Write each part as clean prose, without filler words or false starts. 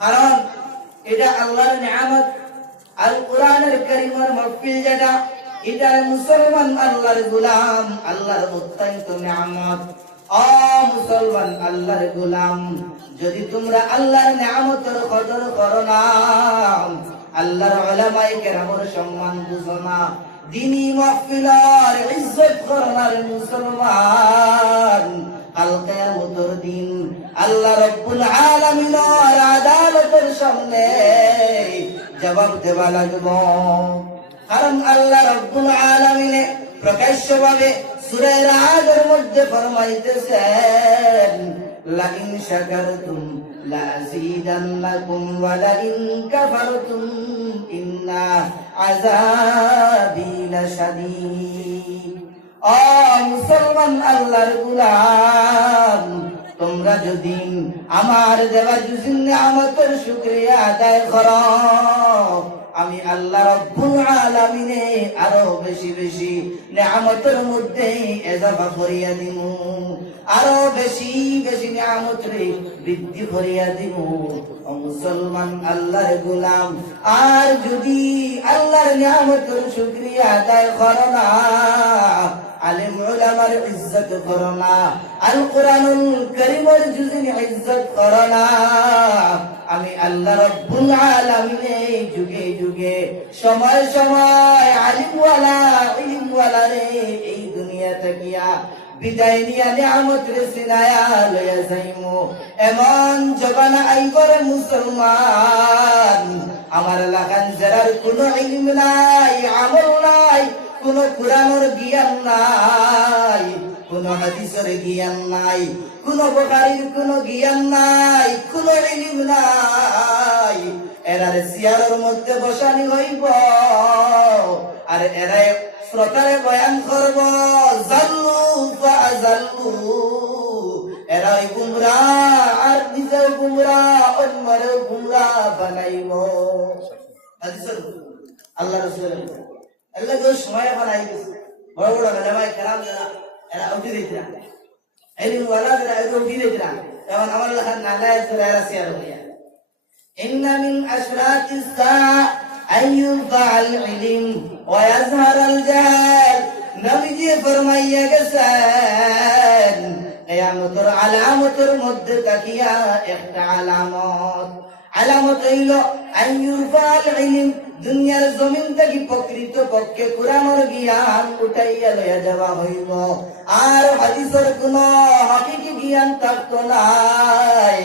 কারণ এটা আল্লাহর নিয়ামত। আল কোরআনের কারীমের মাহফিল যেটা, এটা মুসলমান আল্লাহর গোলাম, আল্লাহর অত্যন্ত নিয়ামত। ও মুসলমান আল্লাহর গোলাম, যদি তোমরা আল্লাহর নিয়ামতের কদর করো না, আল্লাহর উলামায়ে কেরামের সম্মান বুঝো না, দ্বীনি মাহফিলের ইজ্জত করো না রে মুসলমান, কাল কিয়ামতের দিন আল্লাহ রাব্বুল আলামিনের আদালতের সামনে জবাব দেওয়া লাগবে। কারণ আল্লাহ রাব্বুল আলামিনে প্রকাশ্যভাবে সূরা রাদের মধ্যে ফরমাইতেছেন, লাইন শাকারতুম লাযীদান্নাকুম ওয়া লাইন কাফারতুম ইন্না আযাবি লাশাদীদ। ও মুসলমান আল্লাহর গোলাম, তোমরা যদি আমার দেওয়া জুজিন নিয়ামতের শুকরিয়া আদায় করো, আমি আল্লাহ রাব্বুল আলামিনে আরো বেশি বেশি নিয়ামতের মধ্যে ইজাফা করিয়া দিমু, আরো বেশি বেশি নিয়ামতের বৃদ্ধি করিয়া দিমু। ও মুসলমান আল্লাহর গোলাম, আর যদি আল্লাহর নিয়ামতের শুকরিয়া আদায় করো না, আলেম উলামার ইজ্জত করো না, আল কোরআনুল কারীমের জুজিন ইজ্জত করো না, আমি আল্লাহ রাব্বুল আলামিনে যুগে যুগে সময় সময় আলিমওয়ালা ইলমওয়ালা রে এই দুনিয়া থাকিয়া বিদায় নিয়া নিয়ামত রে সিনায়া লইয়া যাইমু। এমন জবানা আইবরে মুসলমান, আমার লাগান যারার কোনো ইলম নাই, আমল নাই, কোন কুরআনের জ্ঞান নাই, কোন হাদিসের জ্ঞান নাই, কোন বুখারীর কোন জ্ঞান নাই, কোন ইলম নাই, এরারে সিয়ারের মধ্যে বসানি হইব, আর এরা শ্রোতারে বয়ান করব, জাল্লু ফাজাল্লু, এরাই গুমরাহ, আর নিজেও গুমরাহ, অন্যরেও গুমরাহ বানাইব। হাদিসের আল্লাহ রাসূলের আল্লাহ যে সময় বানাই দিয়েছে, বড় বড় উলামায়ে কেরাম এরা উঠে দিতে না, ইলম ওয়ালা এরা উঠে দিতে না, এবং আমার লাখান নালায় এরা শেয়ার হইয়া। ইন্না মিন আশরাতিস সাআ আন ইউরফাআল ইলম ওয়া ইয়াজহারাল জাহাল। নবীজি ফরমাইয়া গেছেন, কিয়ামতের আলামতের মধ্যে তাকিয়া একটা আলামত, আলামত হইল আন ইউরফাআল ইলম, দুনিয়ার জমিন থেকে প্রকৃত পক্ষে কুরআনের জ্ঞান উঠাইয়া লইয়া যাওয়া হইব, আর হাদিসের কোন হাকিকি জ্ঞান থাকতো নাই।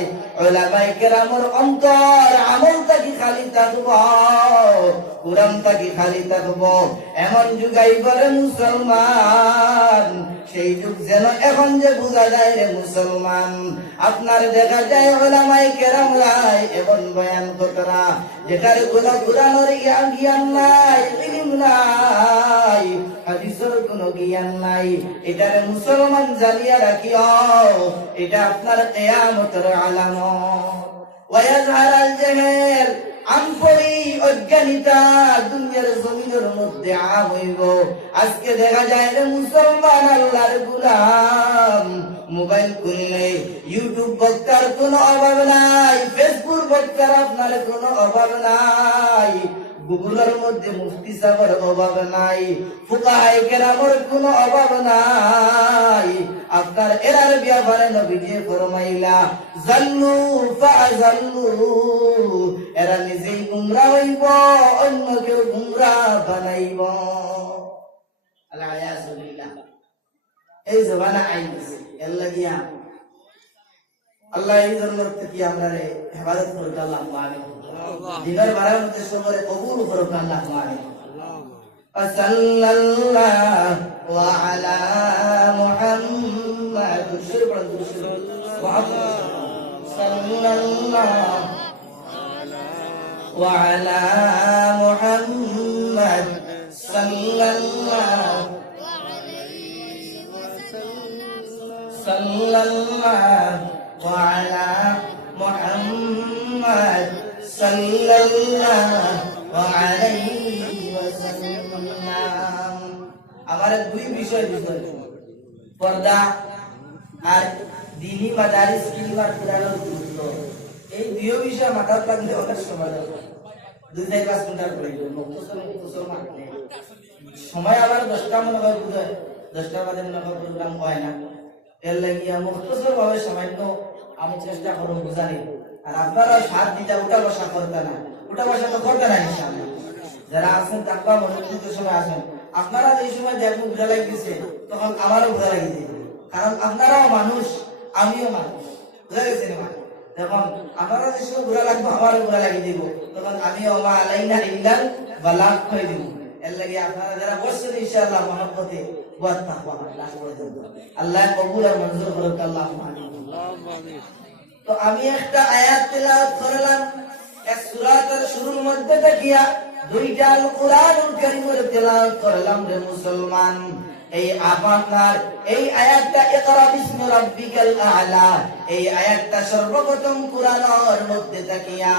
উলামায়ে কেরামের অন্তর আমল থাকি খালি থাকব, কুরআন থাকি খালি থাকব। এমন যুগ আইবরে মুসলমান, সেই যুগ যেন এখন যে বোঝা যায় রে মুসলমান। আপনার দেখা যায় উলামায়ে কেরামরা এখন বয়ান কতরা, যেটার কোন কুরআনের জ্ঞান নাই, ইলম নাই, হাদিসের কোন জ্ঞান নাই, এটারে মুসলমান জানিয়া রাখিও, এটা আপনার কিয়ামতের আলামত। ওয়া ইয়াজহারাল জাহাল, আমপরি অজ্ঞানিতা দুনিয়ার জমিনের মধ্যে আম হইব। আজকে দেখা যায় রে মুসলমান আল্লাহর গোলাম, মোবাইল খুললে ইউটিউব বক্তার কোনো অভাব নাই, ফেসবুক বক্তার আপনার কোনো অভাব নাই, গুগলের মধ্যে মুফতি সাহেবের অভাব নাই, ফুকাহায়ে কেরামের কোনো অভাব নাই। আপনার এরার ব্যাপারে নবীজি ফরমাইলা, জাল্লু ফাজাল্লু, এরা নিজেই গুমরাহ হইব, অন্যকে গুমরাহ বানাইব। আল্লাহ এই জমানা আইছে, এর লাগিয়া আল্লাহ এই জন্মের থেকে আমরা হেফাজত করতে আল্লাহ মালিক দিনের বারের মধ্যে সবরে কবুল করুক আল্লাহ মালিক। সাল্লাল্লাহু আলা মুহাম্মাদ, সাল্লাল্লাহু আলা মুহাম্মাদ, সাল্লাল্লাহু আলা মুহাম্মাদ সাল্লাল্লাহু আলাইহি ওয়াসাল্লাম। আমার দুই বিষয় পর্দা আর দ্বীনি মাদারিস কিলমার কুরআনের গুরুত্ব। এই দুই বিষয় মাথার লাগলে অনেক সময় লাগে 2-5 ঘন্টার প্রয়োজন সময় আবার 10টা মনে হয় 10টা বাজে মনে হয় প্রোগ্রাম হয় না এর লাগিয়া মুখতসর ভাবে সামান্য আমি চেষ্টা করব বুঝানি আর আপনারা সাথ দিতে উঠা বসা করতে না উঠা বসা তো করতে না ইনশাআল্লাহ যারা আছেন তাকওয়া মনোযোগ সময় আছেন আপনারা এই সময় দেখুন ঘুরা লাগিছে তখন আমারও ঘুরা লাগিছে কারণ আপনারাও মানুষ আমিও মানুষ বুঝা গেছে না যখন আপনারা যে সময় ঘুরা লাগবে আমারও ঘুরা লাগিয়ে দিব তখন আমি ওমা আলাইনা ইল্লাল বালাগ করে দিব এর লাগে আপনারা যারা বসছেন ইনশাআল্লাহ মহব্বতে ওয়া তাকওয়া আল্লাহ করে দেব আল্লাহ কবুল আর মঞ্জুর করুক আল্লাহুম্মা আমিন তো আমি একটা আয়াত তেলাওয়াত করলাম এক সূরার শুরুর মধ্যে দেখিয়া দুইটা আল কোরআনুল কারীমের তেলাওয়াত করলাম রে মুসলমান এই আপনার এই আয়াতটা ইকরা বিসমি রাব্বিকাল আ'লা এই আয়াতটা সর্বপ্রথম কোরআনের মধ্যে দেখিয়া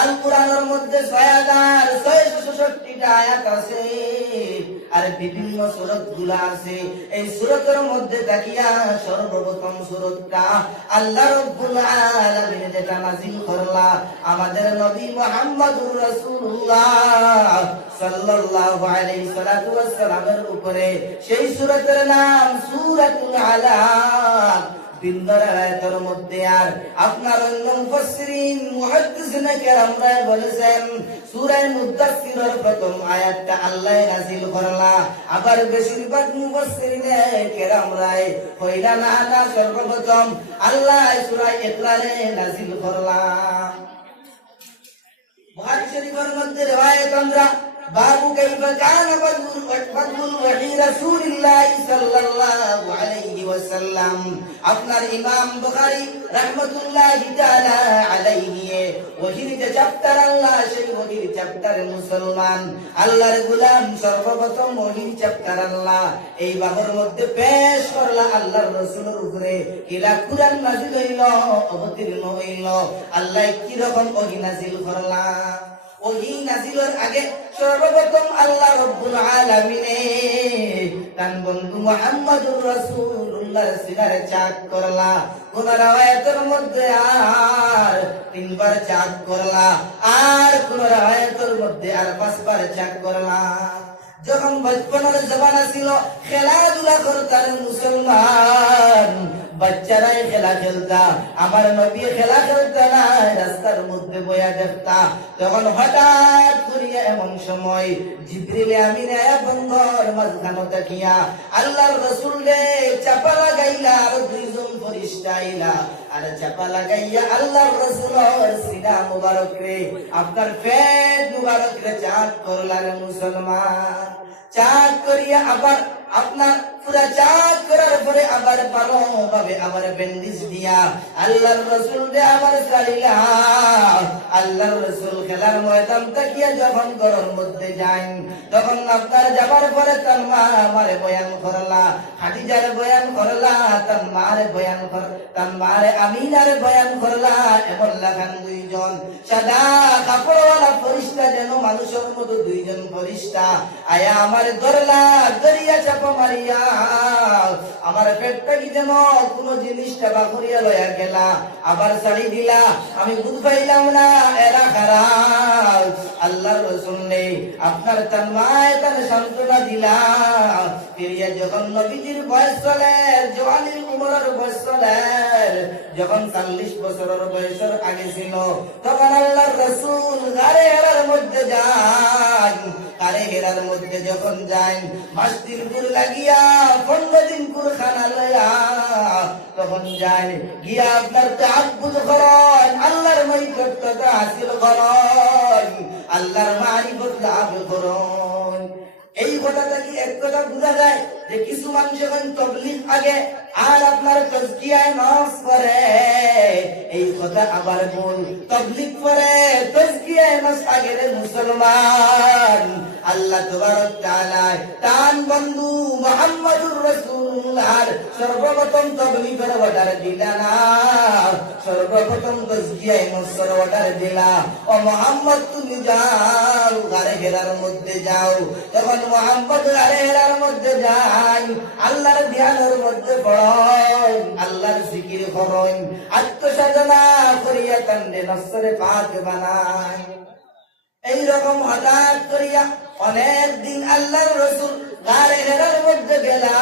আল কোরআনের মধ্যে 6666টা আয়াত আছে আর বিভিন্ন সূরাতগুলো আছে এই সূরাতের মধ্যে দেখিয়া সর্বপ্রথম সূরাতটা আল্লাহ রাব্বুল আলামিন যেটা নাযিল করলা আমাদের নবী মুহাম্মদুর রাসূলুল্লাহ সাল্লাল্লাহু আলাইহি ওয়াসাল্লামের উপরে সেই সূরাতের নাম সূরাতুল আলাক বিন্দর আয়াতের মধ্যে আর আপনার অন্য মুফাসসিরিন মুহাদ্দিসিনে কেরামরা বলেছেন সূরা মুদাসসিরের প্রথম আয়াতটা আল্লাহ নাযিল করলা আবার বেশিরভাগ মুফাসসিরিনে কেরামরা কইরা না সর্বপ্রথম আল্লাহ সূরা ইকরারে নাযিল করলা বুখারী শরীফের মধ্যে riwayat আমরা বাবু কাইফা কানা ফাদলুল ওয়াহি রাসূলিল্লাহ সাল্লাল্লাহু আলাইহি ওয়াসাল্লাম আপনার ইমাম বুখারী রাহমাতুল্লাহি তাআলা আলাইহি ওহির যে চ্যাপ্টার আল্লাহ সেই ওহির চ্যাপ্টারে মুসলমান আল্লাহর গোলাম সর্বপ্রথম ওহির চ্যাপ্টার আল্লাহ এই বাবুর মধ্যে পেশ করলা আল্লাহর রাসূলের উপরে ইলা কুরআন নাযিল হইল অবতীর্ণ হইল আল্লাহ কি রকম ওহি নাযিল করলা ওহি নাযিলের আগে সর্বপ্রথম আল্লাহ রাব্বুল আলামিনে তার বন্ধু মুহাম্মদুর রাসূলুল্লাহ সিনারে চাক করলা কোন রাওয়ায়াতের মধ্যে আর 3 বার চাক করলা আর কোন রাওয়ায়াতের মধ্যে আর 5 বার চাক করলা যখন বচপনের জমানা ছিল খেলাধুলা করতেন মুসলমান বাচ্চারাই খেলা খেলতা আমার নবী খেলা খেলতা না রাস্তার মধ্যে বয়া দেখতা তখন হঠাৎ করিয়া এমন সময় জিবরিল আমিন বন্ধর মাঝখানে দেখিয়া আল্লাহর রাসূল রে চাপা লাগাইলা আর দুইজন ফেরেশতা আইলা আর চাপা লাগাইয়া আল্লাহর রাসূলের সিনা মুবারক রে আপনার পেট মুবারক রে চাক করলা রে মুসলমান চাক করিয়া আবার আপনার পুরা চাক করার পরে আবার ভালো ভাবে আবার বেন্ডিজ দিয়া আল্লাহর রাসূল দে আবার চালিলা আল্লাহর রাসূল খেলার ময়দান তাকিয়া যখন ঘরের মধ্যে যান তখন আপনার যাবার পরে তার মা আমারে বয়ান করলা খাদিজার বয়ান করলা তার মারে বয়ান কর তার মারে আমিনার বয়ান করলা এমন লাগান দুইজন সাদা কাপড়ওয়ালা ফেরেশতা যেন মানুষের মতো দুইজন ফেরেশতা আয়া আমার ধরলা দরিয়া চাপা মারিয়া আমার পেটটা কি যেন কোন জিনিসটা বাকরিয়া লয়া গেলা আবার ছাড়ি দিলা আমি বুঝ পাইলাম না এরা খারাপ আল্লাহর রাসূল নেই আপনার তার মায় তার সান্ত্বনা দিলা ফিরিয়া যখন নবীজির বয়স চলে জওয়ানির উমরের বয়স চলে যখন 40 বছরের বয়সের আগে ছিল তখন আল্লাহর রাসূল গারে হেরার মধ্যে যান গারে হেরার মধ্যে যখন যান মাস দিন পুর লাগিয়া 15 দিন পুর খানা লয়া তখন যান গিয়া আপনার তাআব্বুদ করেন আল্লাহর মৈকট্যতা হাসিল করেন আল্লাহর মারিফত লাভ করেন এই কথাটা কি এক কথা বোঝা যায় যে কিছু মানুষ এখন তাবলীগ আগে আর আপনার তাজকিয়ায়ে নফস করে এই কথা আবার বল তাবলীগ করে তাজকিয়ায়ে নফস আগে রে মুসলমান আল্লাহ তাবারক তাআলা তান বন্ধু মুহাম্মদুর রাসূলুল্লাহ রাসূলুল্লাহর সর্বপ্রথম তাবলীগের অর্ডার দিলা না, সর্বপ্রথম তাজকিয়ায়ে মুসর অর্ডার দিলা। ও মুহাম্মদ তুমি যাও গারে হেরার মধ্যে যাও। যখন মুহাম্মদ গারে হেরার মধ্যে যাই, আল্লাহর ধ্যানের মধ্যে পড়েন, আল্লাহর জিকির করেন, আত্মসাধনা করিয়া কান্দে নফসরে পাক বানায়। এইরকম হঠাৎ করিয়া অনেক দিন আল্লাহর রাসূল গারে হেরার মধ্যে গেলা,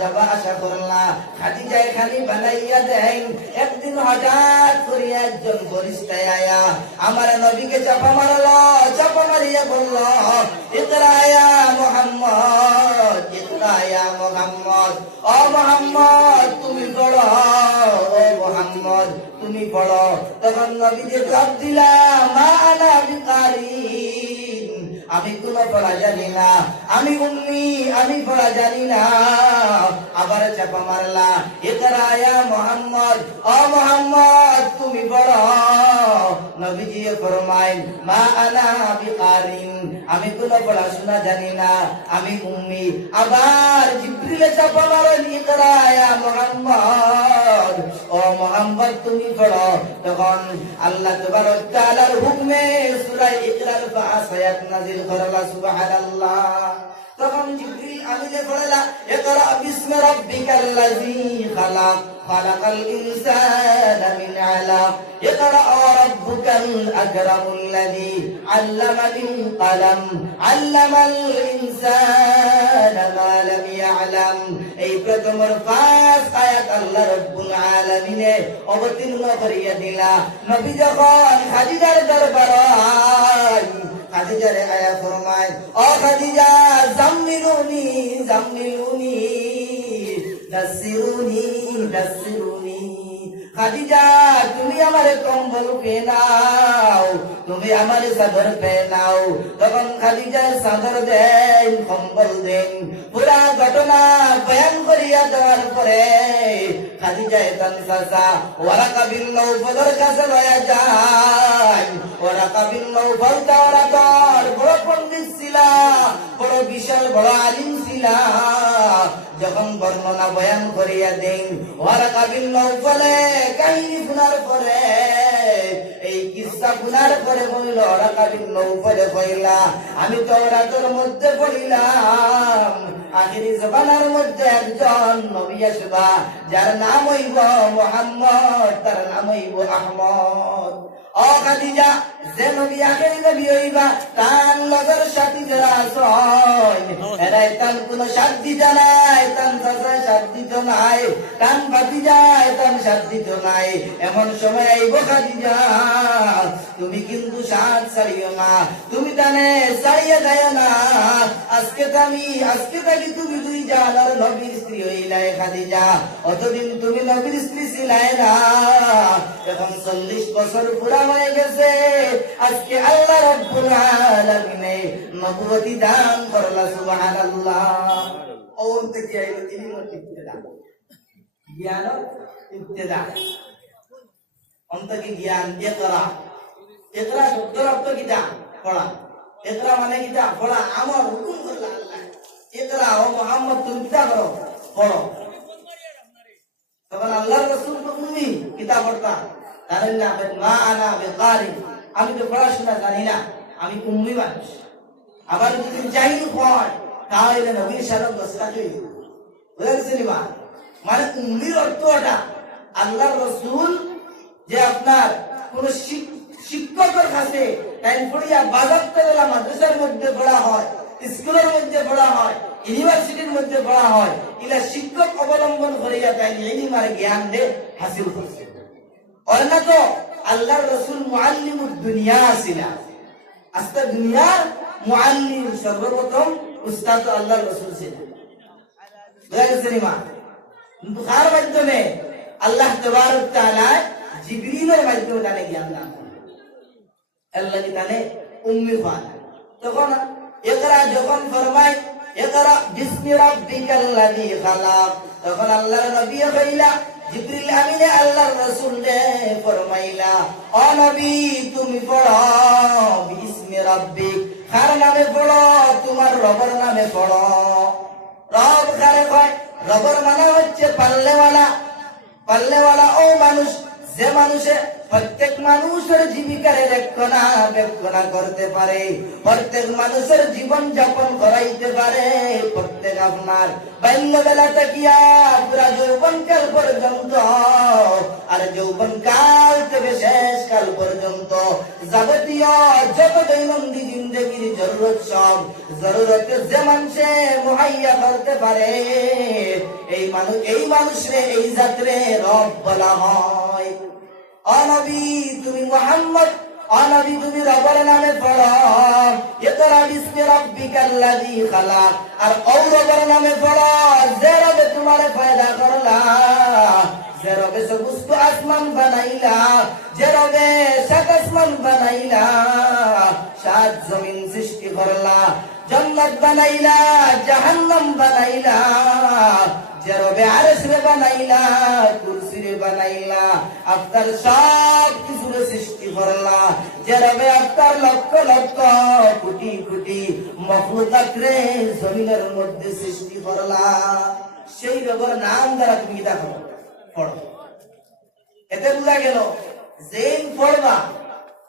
যাবা আশা করলা খাদিজা খালি বানাইয়া দেন। একদিন হঠাৎ করিয়া একজন ফেরেশতা আয়া আমার নবীকে চাপা মারলো, চাপা মারিয়া বলল, ইকরা ইয়া মুহাম্মদ, ইকরা ইয়া মুহাম্মদ, ও মুহাম্মদ তুমি পড়ো, ও মুহাম্মদ তুমি পড়ো। তখন নবীজি জবাব দিলা, মা আনা বিকারি, আমি কোন পড়া জানি না, আমি উম্মি, আমি পড়া জানি না। আবার চাপা মারলা, ইকরা ইয়া মুহাম্মদ, ও মুহাম্মদ তুমি পড়ো। নবীজি ফরমায়, মা আনা বিকারিন, আমি কোন পড়াশোনা জানি না, আমি উম্মি। আবার জিবরিল চাপা মারেন, ইকরা ইয়া মুহাম্মদ, ও মুহাম্মদ তুমি পড়ো। তখন আল্লাহ তাবারক ওয়া তাআলার হুকমে সূরা ইকরার ৫ আয়াত নাযিল করলা, সুবহানাল্লাহ। তখন জিবরিল আমিনে পড়লা, ইকরা বিসমি রাব্বিকাল্লাযী খালাক, খালাকাল ইনসানা মিন আলাক, ইকরা রাব্বুকাল আকরামুল্লাযী আল্লামা বিল কলম, আল্লামাল ইনসানা মা লাম ইয়ালাম। এই প্রথমের ৫ আয়াত আল্লাহ রাব্বুল আলামিনে অবতীর্ণ করিয়া দিলা। নবী যখন খাদিজার দরবারে খাদিজারে আয়া ফরমায়, ও খাদিজা জাম্মিলুনি, জাম্মিলুনি, দাসিরুনি, দাসিরুনি। খাদিজা তুমি আমারে কম্বল পেনাও, তুমি আমারে চাদর পেনাও। তখন খাদিজা চাদর দেন, কম্বল দেন। পুরা ঘটনা বয়ান করিয়া দেওয়ার পরে খাদিজা এতান চাচা ওয়ারাকা বিন নওফলের কাছে লয়া যায়। ওয়ারাকা বিন নওফল তাওরাতের বড় পণ্ডিত ছিলা, বড় বিশাল বড় আলিম ছিলা। যখন বর্ণনা বয়ান করিয়া দেন, ওয়ারাকা বিন নওফলে কাহিনী শোনার পরে, এই কিসসা শোনার পরে বলিল, ওয়ারাকা বিন নওফলে কইলা, আমি তাওরাতের মধ্যে পড়িলাম আখিরি জবানের মধ্যে একজন নবী আসবা, যার নাম হইব মুহাম্মদ, তার নাম হইব আহমদ। ও খাদিজা, যে নবী আখিরি নবী হইবা, তার লগর সাথী যারা আছেন, এরাই তার কোনো সাথ দিতে নাই, তার চাচায় সাথ দিত নাই, তার ভাতিজায় তার সাথ দিত নাই। এমন সময় আইব খাদিজা, তুমি কিন্তু সাথ ছাড়িও না, তুমি তানে ছাড়িয়ে যায় না। আজকে থাকি তুমি দুই জানার নবীর স্ত্রী হইলাই খাদিজা, অতদিন তুমি নবীর স্ত্রী ছিলাই না। এখন ৪০ বছর পুরা হয়ে গেছে, আজকে আল্লাহ রাব্বুল আলামিনে নবুয়তি দান করলা, সুবহানাল্লাহ। ওন থেকে আইলো ইলমুল ইবতিদা, জ্ঞান ইবতিদা, অন্তকে জ্ঞান। ইকরা, ইকরা শব্দের অর্থ কিটা? পড়া। ইকরা মানে কিটা? পড়া। আমার হুকুম করলা আল্লাহ, ইকরা ও মুহাম্মদ তুমি কিতা করো? পড়ো। তখন আল্লাহর রাসূল তো উম্মি, কিতাব পড়তা জানেন না, মা আনা বিকারি, আমি তো পড়াশোনা জানি না, আমি উম্মি মানুষ। আবার যদি জাহিল হয় তাহলে নবীর সাথে দস্তাকে বুঝেছেন মা, মানে উম্মির অর্থটা আল্লাহর রাসূল যে আপনার কোন শিক্ষকের কাছে টাইম পড়িয়া বাজার তেলা মাদ্রাসার মধ্যে পড়া হয়, স্কুলের মধ্যে পড়া হয়, ইউনিভার্সিটির মধ্যে পড়া হয়, এগুলা শিক্ষক অবলম্বন করিয়া তাই ইলম আর জ্ঞান দে হাসিল করছে। অন্য তো আল্লাহর রাসূল মুআল্লিমুদ দুনিয়া ছিলেন, আস্তা দুনিয়ার মুআল্লিম, সর্বপ্রথম উস্তাদ আল্লাহর রাসূল ছিলেন। বুঝেছেন মা? বুখার মাধ্যমে আল্লাহ তাবারক তাআলা জিবরিলের মাধ্যমে তাকে জ্ঞান দান করেন, আল্লাহ কি তাকে উম্মি বানায়। তখন ইকরা যখন ফরমায়, ইকরা বিসমি রাব্বিকাল্লাযী খালাক, তখন আল্লাহর নবী কইলা, জিবরিল আমিনে আল্লাহর রাসূল রে ফরমাইলা, ও নবী তুমি পড়ো বিসমি রাব্বিক, কার নামে পড়ো? তোমার রবের নামে পড়ো। রব কারে কয়? রবর মানে হচ্ছে পাল্লেওয়ালা। পাল্লেওয়ালা ও মানুষ, যে মানুষে প্রত্যেক মানুষের জীবিকার রক্ষণা করতে পারে, প্রত্যেক মানুষের জীবন যাপন করাইতে পারে। প্রত্যেক আপনার বাল্যবেলা থেকে পুরা যৌবন কাল পর্যন্ত, আর যৌবন কাল থেকে শেষ কাল পর্যন্ত যাবতীয় যত দৈনন্দিন জিন্দগির জরুরত, সব জরুরত যে মানুষে মুহাইয়া করতে পারে, এই মানুষরে, এই জাতরে রব বলা হয়। অনবী তুমি মুহাম্মদ, অনবী তুমি রবের নামে পড়ো, ইকরা বিসমি রাব্বিকাল্লাযী খালাক। আর ও রবের নামে পড়ো যে রবে তোমারে পয়দা করলা, যে রবে সমস্ত আসমান বানাইলা, যে রবে সাত আসমান বানাইলা, সাত জমিন সৃষ্টি করলা, জান্নাত বানাইলা, জাহান্নাম বানাইলা, যে রবে আরশ রে বানাইলা, কুরসি রে বানাইলা, আপনার সব কিছুর সৃষ্টি করলা, যে রবে আপনার লক্ষ লক্ষ কোটি কোটি মখলুকাত রে জমিনের মধ্যে সৃষ্টি করলা, সেই রবের নাম দ্বারা তুমি দেখো পড়ো। এতে বোঝা গেল যে পড়বা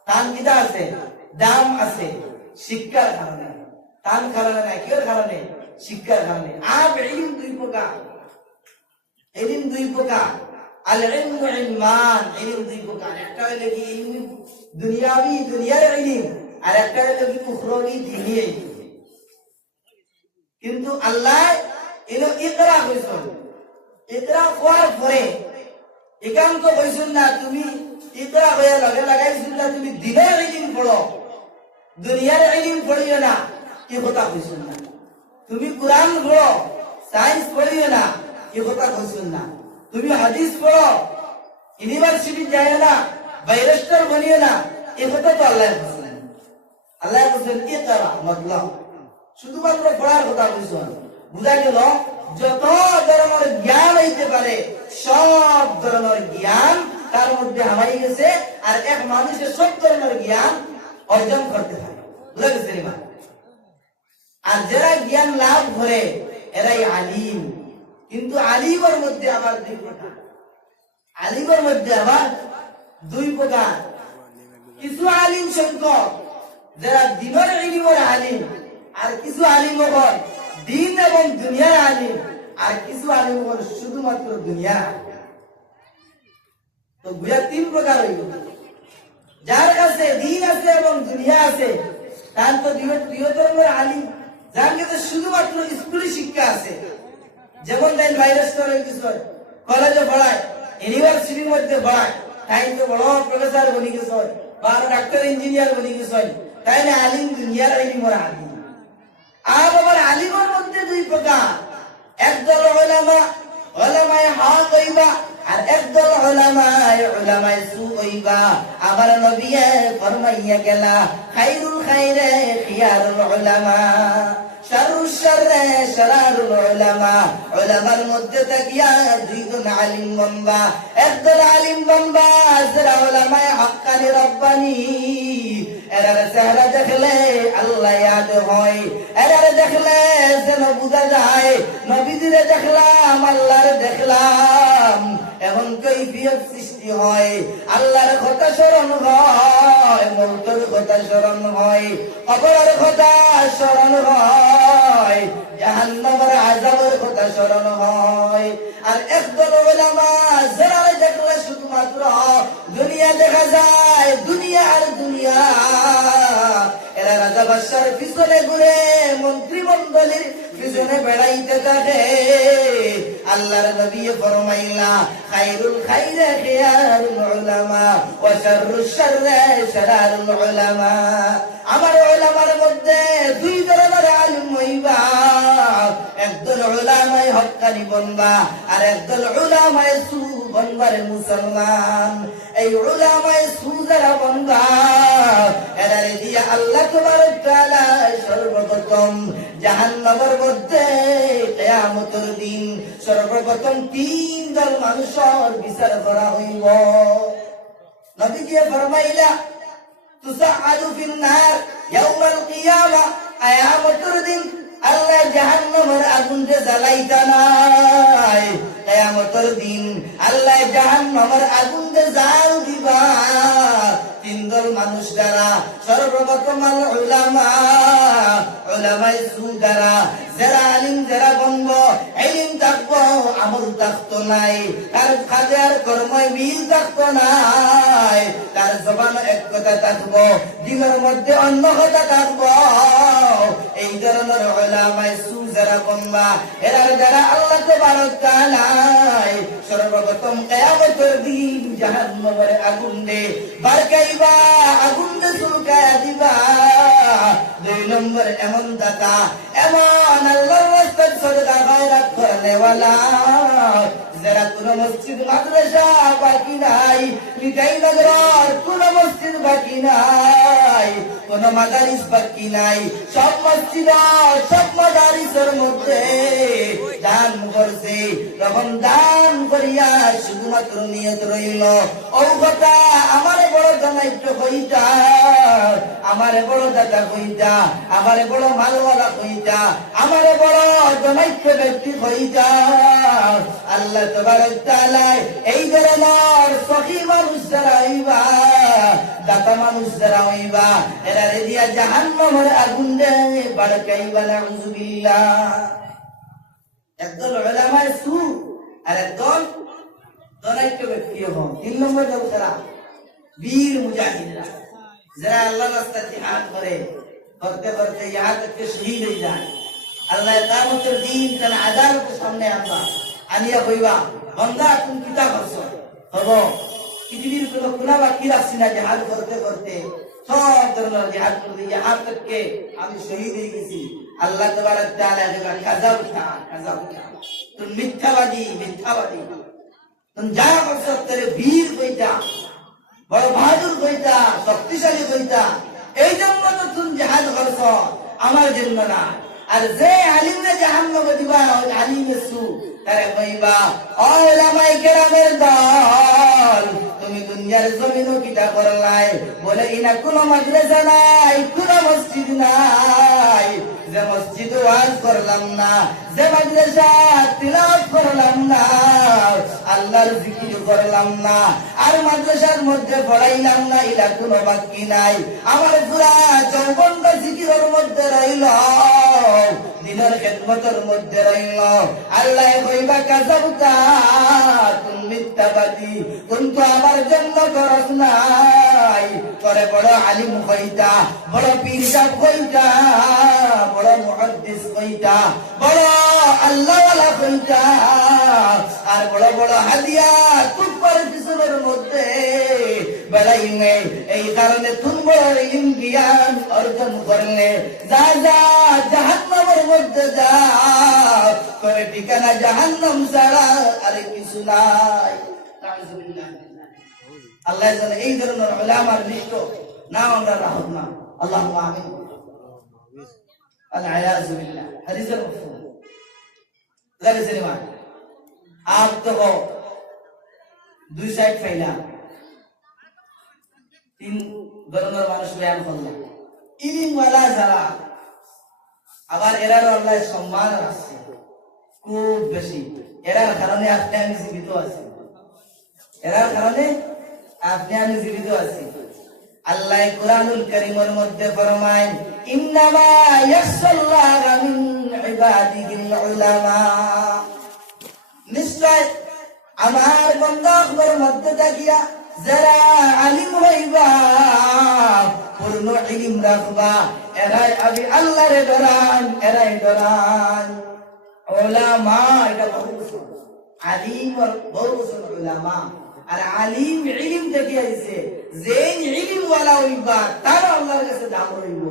তার কিতা আছে, দাম আছে, শিক্ষার কারণে, তার কারণে না, কির কারণে? শিক্ষার কারণে। আর ইলম দুই প্রকার, ইলম দুই প্রকার, আল ইলমু ইলমান, ইলম দুই প্রকার। একটা হলো কি ইলম দুনিয়াবি, দুনিয়ার ইলম, আর একটা হলো কি উখরাবি, দ্বীনি ইলম। কিন্তু আল্লাহ এলো ইকরা কইছেন, ইকরা করার পরে একান্ত কইছেন না তুমি ইকরা হয়ে লগে লাগাইছেন না তুমি দ্বীনের ইলম পড়ো, দুনিয়ার ইলম পড়িও না, কি কথা কইছেন না। তুমি কুরআন পড়ো, সায়েন্স পড়িও না, কি কথা কইছেন না। তুমি হাদিস পড়ো, ইউনিভার্সিটি যাইও না, ব্যারিস্টার বনিও না, এই কথা তো আল্লাহ বলেন। আল্লাহ বলেন ইকরা মতলব শুধুমাত্র পড়ার কথা কইছেন। বুঝা গেল যত ধরনের জ্ঞান হইতে পারে সব ধরনের জ্ঞান তার মধ্যে হামাই গেছে, আর এক মানুষের সব ধরনের জ্ঞান অর্জন করতে পারে। বুঝা গেছে রে? আর যারা জ্ঞান লাভ করে এরাই আলিম। কিন্তু আলিমের মধ্যে আবার দুই প্রকার, আলিমের মধ্যে আবার দুই প্রকার। কিছু আলিম সংখ্যক যারা দিনের ইলমের আলিম, আর কিছু আলিম হল দিন এবং দুনিয়ার আলিম, আর কিছু আলিম হল শুধুমাত্র দুনিয়ার আলিম। তো বুঝা তিন প্রকার হইল। যার কাছে দিন আছে এবং দুনিয়া আছে তার তো বৃহত্তর আলিম। যার কাছে শুধুমাত্র স্কুলি শিক্ষা আছে, যেমন তাই বাইরেস্টার কিছু কলেজে পড়ায়, ইউনিভার্সিটির মধ্যে পড়ায়, তাই তো বড় প্রফেসর বনি গেছে, বা ডাক্তার ইঞ্জিনিয়ার বনি গেছে, তাই না আলিম দুনিয়ার আলিমর আলিম। আর আবার আলিমের মধ্যে দুই প্রকার, একদল উলামা, উলামায়ে হক হইবা, আর একদল উলামায়ে সু হইবা। আমার নবী ফরমাইয়া গেলা খায়রুল খায়রে খিয়ারুল উলামা, শারুশ শাররে শারারুল উলামা। উলামার মধ্যে থাকিয়া দুইজন আলিম বানবা, একদল আলিম বানবা যারা উলামায়ে হক্কানি রব্বানি। এরার চেহারা দেখলে আল্লাহ ইয়াদ হয়, এরার দেখলে যেন বুঝা যায় নবীজিরে দেখলাম, আল্লাহরে দেখলাম, এমন কৈফিয়ত সৃষ্টি হয়। আল্লাহর কথা স্মরণ হয়, মৌতের কথা স্মরণ হয়, কবরের কথা স্মরণ হয়, জাহান্নামের আযাবের কথা স্মরণ হয়। আর একদল উলামা যারা দেখলে শুধুমাত্র দুনিয়া দেখা যায়, দুনিয়া আর দুনিয়া। এরা রাজা বাদশার পিছনে ঘুরে, মন্ত্রিমণ্ডলীর পিছনে বেড়াইতে থাকে। আল্লাহর নবী ফরমাইলা খায়রুল খায়রে খিয়ারুল উলামা ওয়া শাররুশ শাররে শারারুল উলামা। আমার উলামার মধ্যে দুই ধরনের আলিম হইবা, একদল উলামায়ে হক্কানি বনবা, আর একদল উলামায়ে সু বনবার মুসলমান। এই উলামায়ে সু যারা বনবা এরারে দিয়া আল্লাহ তাবারক তাআলা সর্বপ্রথম জাহান্নামের মধ্যে কিয়ামতের দিন সর্বপ্রথম তিন দল মানুষের বিচার করা হইব। নবীজি ফরমাইলা তুসাআদু ফিন নার ইয়াউমাল কিয়ামা, কিয়ামতের দিন আল্লাহ জাহান্নামের আগুন যে জ্বালাইতা নাই, কিয়ামতের দিন আল্লাহ জাহান্নামের আগুন যে জাল দিবা। তিন দল মানুষ দ্বারা, সর্বপ্রথম আল উলামা, উলামায়ে সু দ্বারা, যারা আলিম যারা বন্ধ, ইলম থাকবো আমল থাকতো নাই, তার কাজে আর কর্মে মিল থাকতো নাই, তার জবান এক কথা থাকবো, দিনের মধ্যে অন্য কথা থাকবো। এই ধরনের উলামায়ে সু যারা বন্ধা, এরা যারা আল্লাহ তাবারক তাআলা সর্বপ্রথম কিয়ামতের দিন জাহান্নামের আগুন দে বারকাইবা, আগুন দে সুলকায়া দিবা। দুই নম্বর এমন দাতা, এমন আল্লাহর রাস্তায় সদকা খয়রাত করনেওয়ালা, যারা কোন মসজিদ মাদ্রাসা বাকি নাই, মিঠাই নগর কোন মসজিদ বাকি নাই, কোন মাদারিস বাকি নাই, সব মসজিদ সব মাদারিসের মধ্যে দান করছে। তখন দান করিয়া শুধুমাত্র নিয়ত রইল, ও কথা আমারে বড় জনাইত্য কইতা, আমারে বড় দাদা কইতা, আমারে বড় মালওয়ালা কইতা, আমারে বড় জনাইত্য ব্যক্তি কইতা। আল্লাহ তাবারক তাআলা এই ধরনের সখী মানুষ যারা হইবা, দাতা মানুষ যারা হইবা, এরা দিয়া জাহান্নামের আগুন দে বাড়কাইবা। নাউযুবিল্লাহ। একদল উলামায়ে সু আর একদল জনাইত্য ব্যক্তি হন। তিন নম্বর দল যারা বীর মুজাহিদরা, যারা আল্লাহর রাস্তায় জিহাদ করে, করতে করতে ইহা থেকে শহীদ হয়ে যায়। আল্লাহ কিয়ামতের দিন তার আদালতের সামনে আনিয়া কইবা, বান্দা তুমি কিতা করছো? হবো পৃথিবীর কোন গুনাহ বাকি রাখছি না, জিহাদ করতে করতে সব ধরনের জিহাদ করতে ইহা থেকে আমি শহীদ হয়ে গেছি। আল্লাহ তাবারক তাআলা বলেন, কাযাবতা কাযাবতা, তুমি মিথ্যাবাদী মিথ্যাবাদী, তুমি যা করছো তোরে বীর কইতা, বড় বাহাদুর কইতা, শক্তিশালী কইতা, এই জন্য তো তুমি জিহাদ করছো, আমার জন্য না। আর যে আলিমে জাহান্নামে দিবা, ওই আলিমে সু তারা কইবা, ও উলামায়ে কেরামের দল, তুমি দুনিয়ার জমিনও কিটা করলাই? বলে ইনা কোন মাদ্রাসা নাই, কোন মসজিদ নাই, যে মসজিদ ওয়াজ করলাম না, যে মাদ্রাসা তিলাওয়াত করলাম না, আল্লাহর জিকির করলাম না, আর মাদ্রাসার মধ্যে পড়াইলাম না, এটা কোনো বাকি নাই। আমার পুরা যৌবন জিকিরের মধ্যে রইল, দিনের খেদমতের মধ্যে রইল। আল্লাহ কইবা, কাযাবতা, তুমি মিথ্যাবাদী, কিন্তু আমার জন্য করস নাই। করে বড় আলিম কইতা, বড় পীর সাহেব কইতা, বড় মুহাদ্দিস কইতা, বড় আল্লাহওয়ালা কইতা, আর বড় বড় হাদিয়া তুপার পিছনের মধ্যে বেড়াইলে। এই কারণে তুমি বড় ইলম জ্ঞান অর্জন করলে, যা যা জাহান্নামের মধ্যে যা, করে ঠিকানা জাহান্নাম ছাড়া আর কিছু নাই। আল্লাহ যেন এই ধরনের উলামার লিস্ট নাম আমরা রাখব না। আল্লাহুম্মা আমিন। আল-আয়াযু বিল্লাহ। হাদিসের মাফহুম লাগে সিনেমা আপ তো দুই সাইড ফাইলা, তিন ধরনের মানুষ বয়ান করলাম। ইলমওয়ালা যারা, আবার এরারও আল্লাহ সম্মান আছে খুব বেশি। এরার কারণে আপনি আমি জীবিত আছি, এরার কারণে আপনি আমি জীবিত আছি। আল্লাহ কুরআনুল কারীমের মধ্যে ফরমায়, ইন্নামা ইয়াখশাল্লাহা মিন ইবাদিহিল উলামা, নিশ্চয় আমার বান্দাদের মধ্যে থাকিয়া যারা আলিম হইবা, পূর্ণ ইলম রাখবা, এরাই আমি আল্লাহরে ডরান, এরাই ডরান। উলামা এটা বহু আলিম আর বহু উলামা। আর আলিম ইলম থেকে আইছে, যে ইলম ওয়ালা হইবা তার আল্লাহর কাছে দাম হইব।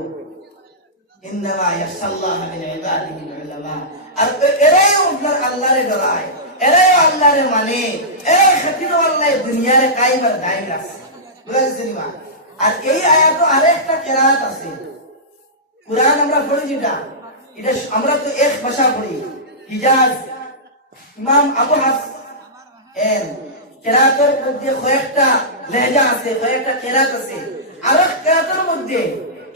ইন্নামা ইয়াশাল্লাহু মিন ইবাদিহিল উলামা। আর এরাই আল্লাহরে ডরায়, এরাই আল্লাহরে মানে, এরাই খাতির আল্লাহ দুনিয়ারে কায়েম দায়ম রাখছে। বুঝাইছেন? আর এই আয়াতে আরেকটা কিরাত আছে। কুরআন আমরা পড়ি যেটা, এটা আমরা তো এক ভাষা পড়ি, হিজাজ ইমাম আবু হাফস এর কিরাতের মধ্যে কয়েকটা লেহজা আছে, কয়েকটা কিরাত আছে। আর কিরাতের মধ্যে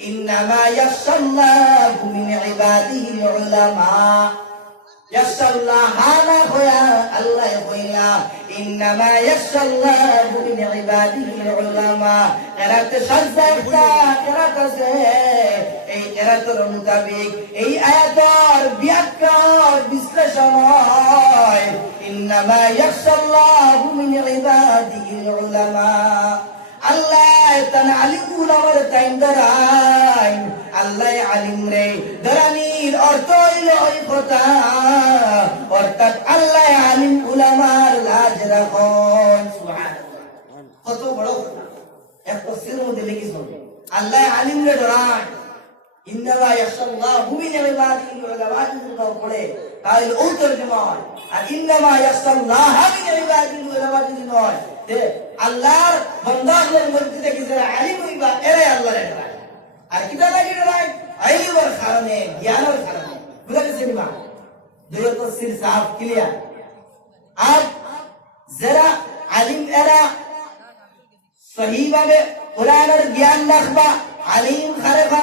ইন্নামা ইয়াশাল্লাহু মিন ইবাদিহিল উলামা। ইয়াশাল্লাহ হানা হয়া আল্লাহ হইলা, ইন্নামা ইয়াশাল্লাহু মিন ইবাদিহিল উলামা। এরাতে সাজদা কেরাত আছে, এই কেরাতের মোতাবেক এই আয়াতের ব্যাখ্যা বিশ্লেষণ হয়, ইন্নামা ইয়াশাল্লাহু মিন ইবাদিহিল উলামা। আল্লাহ তান আলিম উলামার টাইম ধরাই, আল্লাহ আলিম রে ধরানির অর্থ হইল ওই কথা, অর্থাৎ আল্লাহ আলিম উলামার লাজ রাখুন। সুবহানাল্লাহ, কত বড় কথা। এক তফসিরের মধ্যে লিখিস আল্লাহ আলিম রে ধরান, ইন্নামা ইয়াশাল্লাহু মিন ইবাদিহিল উলামা যদি পড়ে তাহলে ও তরজমা হয়। আর ইন্নামা ইয়াশাল্লাহু মিন ইবাদিহিল উলামা যদি নয়, আল্লাহর বান্দাদের মধ্যে থেকে যারা আলিম হইবা এরাই আল্লাহর ডরায়। আর কিটা লাগে ডরায়? ইলমের কারণে, জ্ঞানের কারণে। বুঝা গেছে না? দুই তফসির সাফ ক্লিয়ার। আর যারা আলিম এরা সহিভাবে কোরআনের জ্ঞান রাখবা, আলিম খারেফা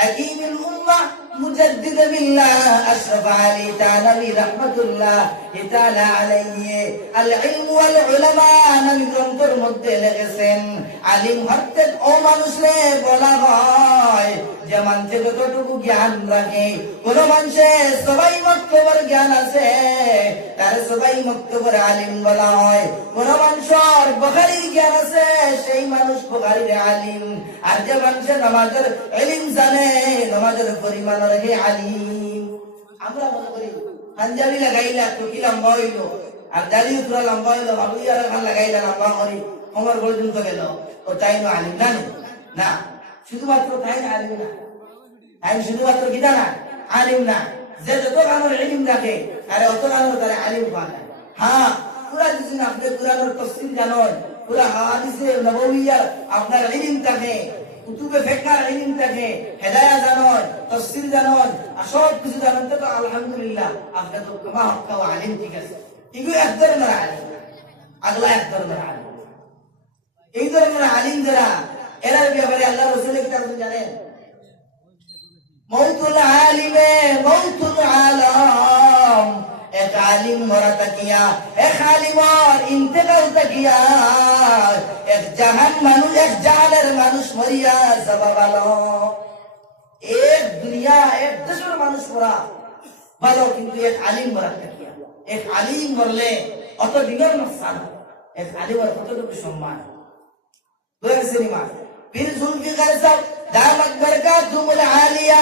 হাকিমুল উম্মাহ মুজাদ্দিদ বিল্লাহ আশরাফ আলী তানাবী রাহমাতুল্লাহ তাআলা আলাইহি আল ইলম ওয়াল উলামা নামে গ্রন্থের মধ্যে লিখেছেন, আলিম অর্থাৎ ও মানুষে বলা হয় যে মানুষে যতটুকু জ্ঞান রাখে। কোন মানুষে সবাই মক্তবর জ্ঞান আছে তার সবাই মক্তবর আলিম বলা হয়। কোন মানুষের বুখারীর জ্ঞান আছে সেই মানুষ বুখারীর আলিম। আর যে মানুষে নামাজের ইলম জানে, নামাজের পরিমাণ রাখে আলিম। আমরা মনে করি পাঞ্জাবি লাগাইলা টুকি লম্বা হইল, আর দাড়ি পুরা লম্বা হইল, বাবুইয়ার খান লাগাইলা লম্বা করি কোমর পর্যন্ত গেল, ও তাই না আলিম না? না, শুধুমাত্র তাই না আলিম না, তাই শুধুমাত্র কিনা না আলিম না। যে যত কানোর ইলম রাখে আরে অত কানোর তারা আলিম পায়। হ্যাঁ, পুরা যদি আপনি কুরআনের তাফসীর জানেন, পুরা হাদিসে নবওয়িয়ার আপনার ইলম থাকে, কুতুবে ফিকহের ইলম থাকে, হেদায়েত জানেন, তাফসীর জানেন, আর সব কিছু জানেন, তো আলহামদুলিল্লাহ আপনি তো কামা হক্কা ওয়া আলিম। ঠিক আছে, এগুলো এক ধরনের আলিম, আগলা এক ধরনের আলিম। এই ধরনের আলিম যারা, এরা ব্যাপারে আল্লাহ রাসূল কিতাব জানেন, মৌতুল আলিমে মৌতুল আলম। এক আলিম মরা তাকিয়া, এক আলিমর ইন্তেকাল তাকিয়া এক জাহান মানুষ, এক জাহানের মানুষ মরিয়া যাবা ভালো। এক দুনিয়া এক দেশের মানুষ মরা ভালো, কিন্তু এক আলিম মরা তাকিয়া, এক আলিম মরলে অত দিনের নকসান, এক আলিমের কতটুকু সম্মান। বুঝেছেন নিমা? পীর জুলফিকার সাহেব দামাত বরকাতুহুল আলিয়া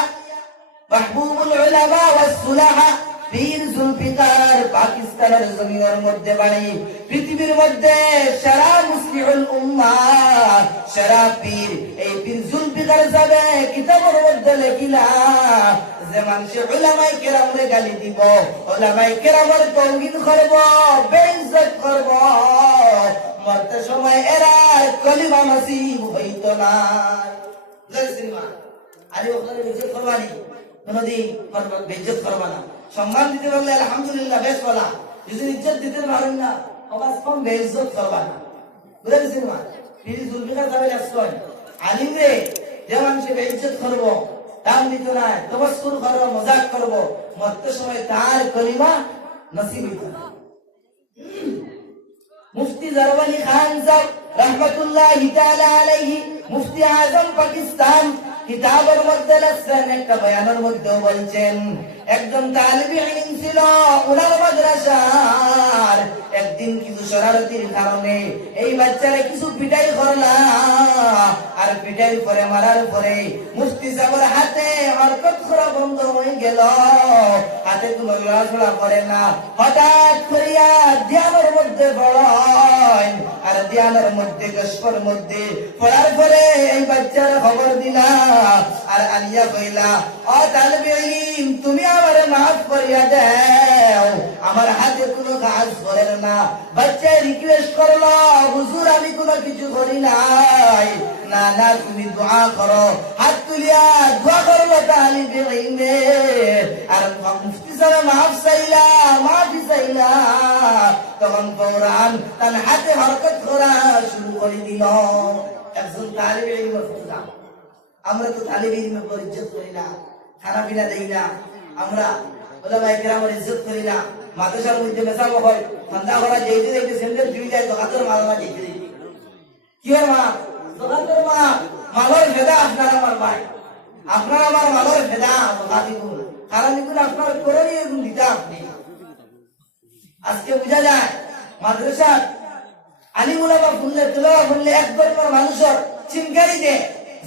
মাহবুবুল উলামা ওয়াস সুলাহা, পীর জুলফিকার পাকিস্তানের জমিনের মধ্যে বাড়ি, পৃথিবীর মধ্যে সারা মুসলিহুল উম্মাহ সারা পীর। এই পীর জুলফিকার যাবে কিতাবের মধ্যে লেখিলা যে মানুষে উলামায়ে কেরামরে গালি দিব, উলামায়ে কেরামের তাওহীদ করব, বেইজ্জত করব, মরতে সময় এরা কলিমা নসিব হইত না। আরে ওখানে বেইজ্জত করবানি, কোনদিন বেইজ্জত করবা না। সম্মান দিতে পারলে আলহামদুলিল্লাহ, বেশ বলা। যদি ইজ্জত দিতে পারেন না, অবাস কম বেইজ্জত করবা না। বুঝে গেছেন মা? পীর জুলফিকার সাহেব আসছেন, আলিম রে যে মানুষে বেইজ্জত করব, দাম দিত না, তবাস্কুর করব, মজাক করব, মরতে সময় তার কলিমা নসিব হইত না। মুফতি জারওয়ানি খান সাহেব রহমাতুল্লাহি তাআলা আলাইহি, মুফতি আজম পাকিস্তান, কিতাবের মধ্যে লেখছেন, একটা বয়ানের মধ্যে বলছেন, একজন তালিবে ইলম ছিল উনার মাদ্রাসার। একদিন কিছু শরারতির কারণে এই বাচ্চারা কিছু পিটাই করলা, আর পিটাই করে মারার পরে মুফতি সাহেবের হাতে হরকত করা বন্ধ হয়ে গেল, হাতে কোনো লড়াচড়া করে না। হঠাৎ করিয়া ধ্যানের মধ্যে পড়েন, আর ধ্যানের মধ্যে গস্পর মধ্যে পড়ার পরে এই বাচ্চারা খবর দিলা, আর আনিয়া কইলা, ও তালিবে ইলম তুমি আমারে মাফ করিয়া দাও, আমার হাতে কোনো কাজ করেন না। বাচ্চা রিকোয়েস্ট করলো, হুজুর আমি কোনো কিছু করি নাই। না না, তুমি দোয়া করো। হাত তুলিয়া দোয়া করলো তালিবে ইলমে, আর মুফতি সাহেব মাফ চাইলা, মাফি চাইলা। তখন ফৌরান তার হাতে হরকত করা শুরু করে দিল। একজন তালিবে ইলমের খুদা আমরা তো তালিব ইলমের উপর ইজ্জত করি না, খানা পিনা দেই না, আমরা ওলামায়ে কেরামের ইজ্জত করি না। মাদ্রাসার মধ্যে মেসামো হয়, ঠান্ডা করা যেতে যেতে সেন্টার জুই যায়, দোকানের মাল না যেতে যেতে কি হয় মা, দোকানের মা মালের ভেদা আপনার আমার ভাই, আপনার আমার মালের ভেদা দোকা দিগুন, কারণ দিগুন আপনার করণীয় গুণ দিতে আপনি। আজকে বোঝা যায় মাদ্রাসার আলিম উলামা শুনলে, তেলাওয়াত শুনলে এক ধরনের মানুষের চিনকারিতে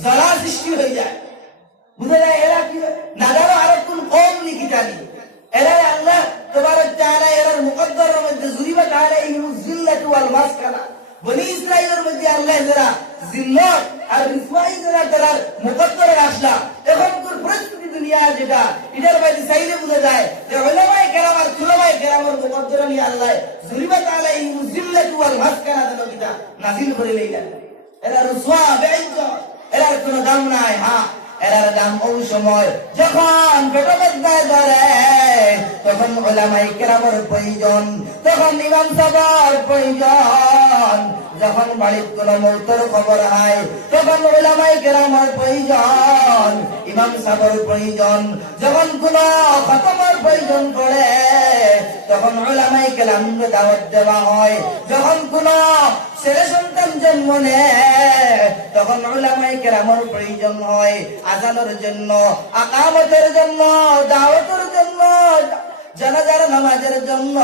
জ্বালা সৃষ্টি হয়ে যায়। বুঝা যায় এরা কি না জানো আরো কোন কম লিখিতানি, এরা আল্লাহ তাবারক তাআলা এর মুকদ্দরের মধ্যে জুরিবা তাআলা ইহুল জিল্লাতু ওয়াল মাসকানা, বনি ইসরাইলের মধ্যে আল্লাহ যারা জিল্লাত আর রিফাই যারা তারা মুকদ্দরে রাখলা। এখন কোন পরিস্থিতি দুনিয়া যেটা এটার বাইরে চাইলে বোঝা যায় যে উলামায়ে কেরাম আর তুলামায়ে কেরামের মুকদ্দরে নিয়ে আল্লাহ জুরিবা তাআলা ইহুল জিল্লাতু ওয়াল মাসকানা দেন কিতা নাযিল করে লইলেন। এরা রুসওয়া বেইজ্জত, এর কোনো দাম নাই। হ্যাঁ, এর দাম ওই সময় যখন পেটবদ্দায় ধরে, তখন উলামায়ে কেরামের প্রয়োজন, তখন ইমাম সাহেবের প্রয়োজন, যখন বাড়ির কোনো মৌতের খবর হয় তখন উলামায়ে কেরামের প্রয়োজন, ইমাম সাহেবের প্রয়োজন, যখন কোনো খতমের প্রয়োজন পড়ে তখন উলামায়ে কেরামকে দাওয়াত দেওয়া হয়, যখন কোনো ছেলে সন্তান জন্ম নেয় তখন উলামায়ে কেরামের প্রয়োজন হয়, আযানের জন্য, আকামতের জন্য, দাওয়াতের জন্য, জানাজার নামাজের জন্য,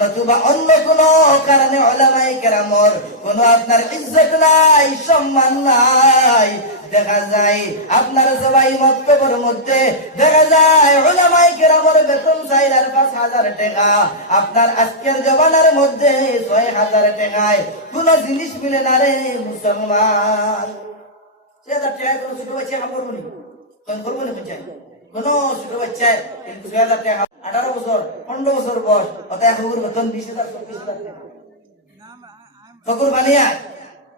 নতুবা অন্য কোন কারণে উলামায়ে কেরামের কোনো আপনার ইজ্জত নাই, সম্মান নাই। দেখা যায় আপনার সবাই মক্তবের মধ্যে দেখা যায় উলামায়ে কেরামের বেতন 4,000-5,000 টাকা, আপনার আজকের জমানার মধ্যে 6,000 টাকায় কোন জিনিস মিলে না রে মুসলমান। সেটা টাকা কোন ছোট বাচ্চা করবো নি, কোন করবো না বুঝছেন, কোন ছোট বাচ্চায় কিন্তু 6,000 টাকা, 18 বছর 15 বছর বয়স, অতএব হুজুর বেতন 20,000-25,000 টাকা ফকর বানিয়া।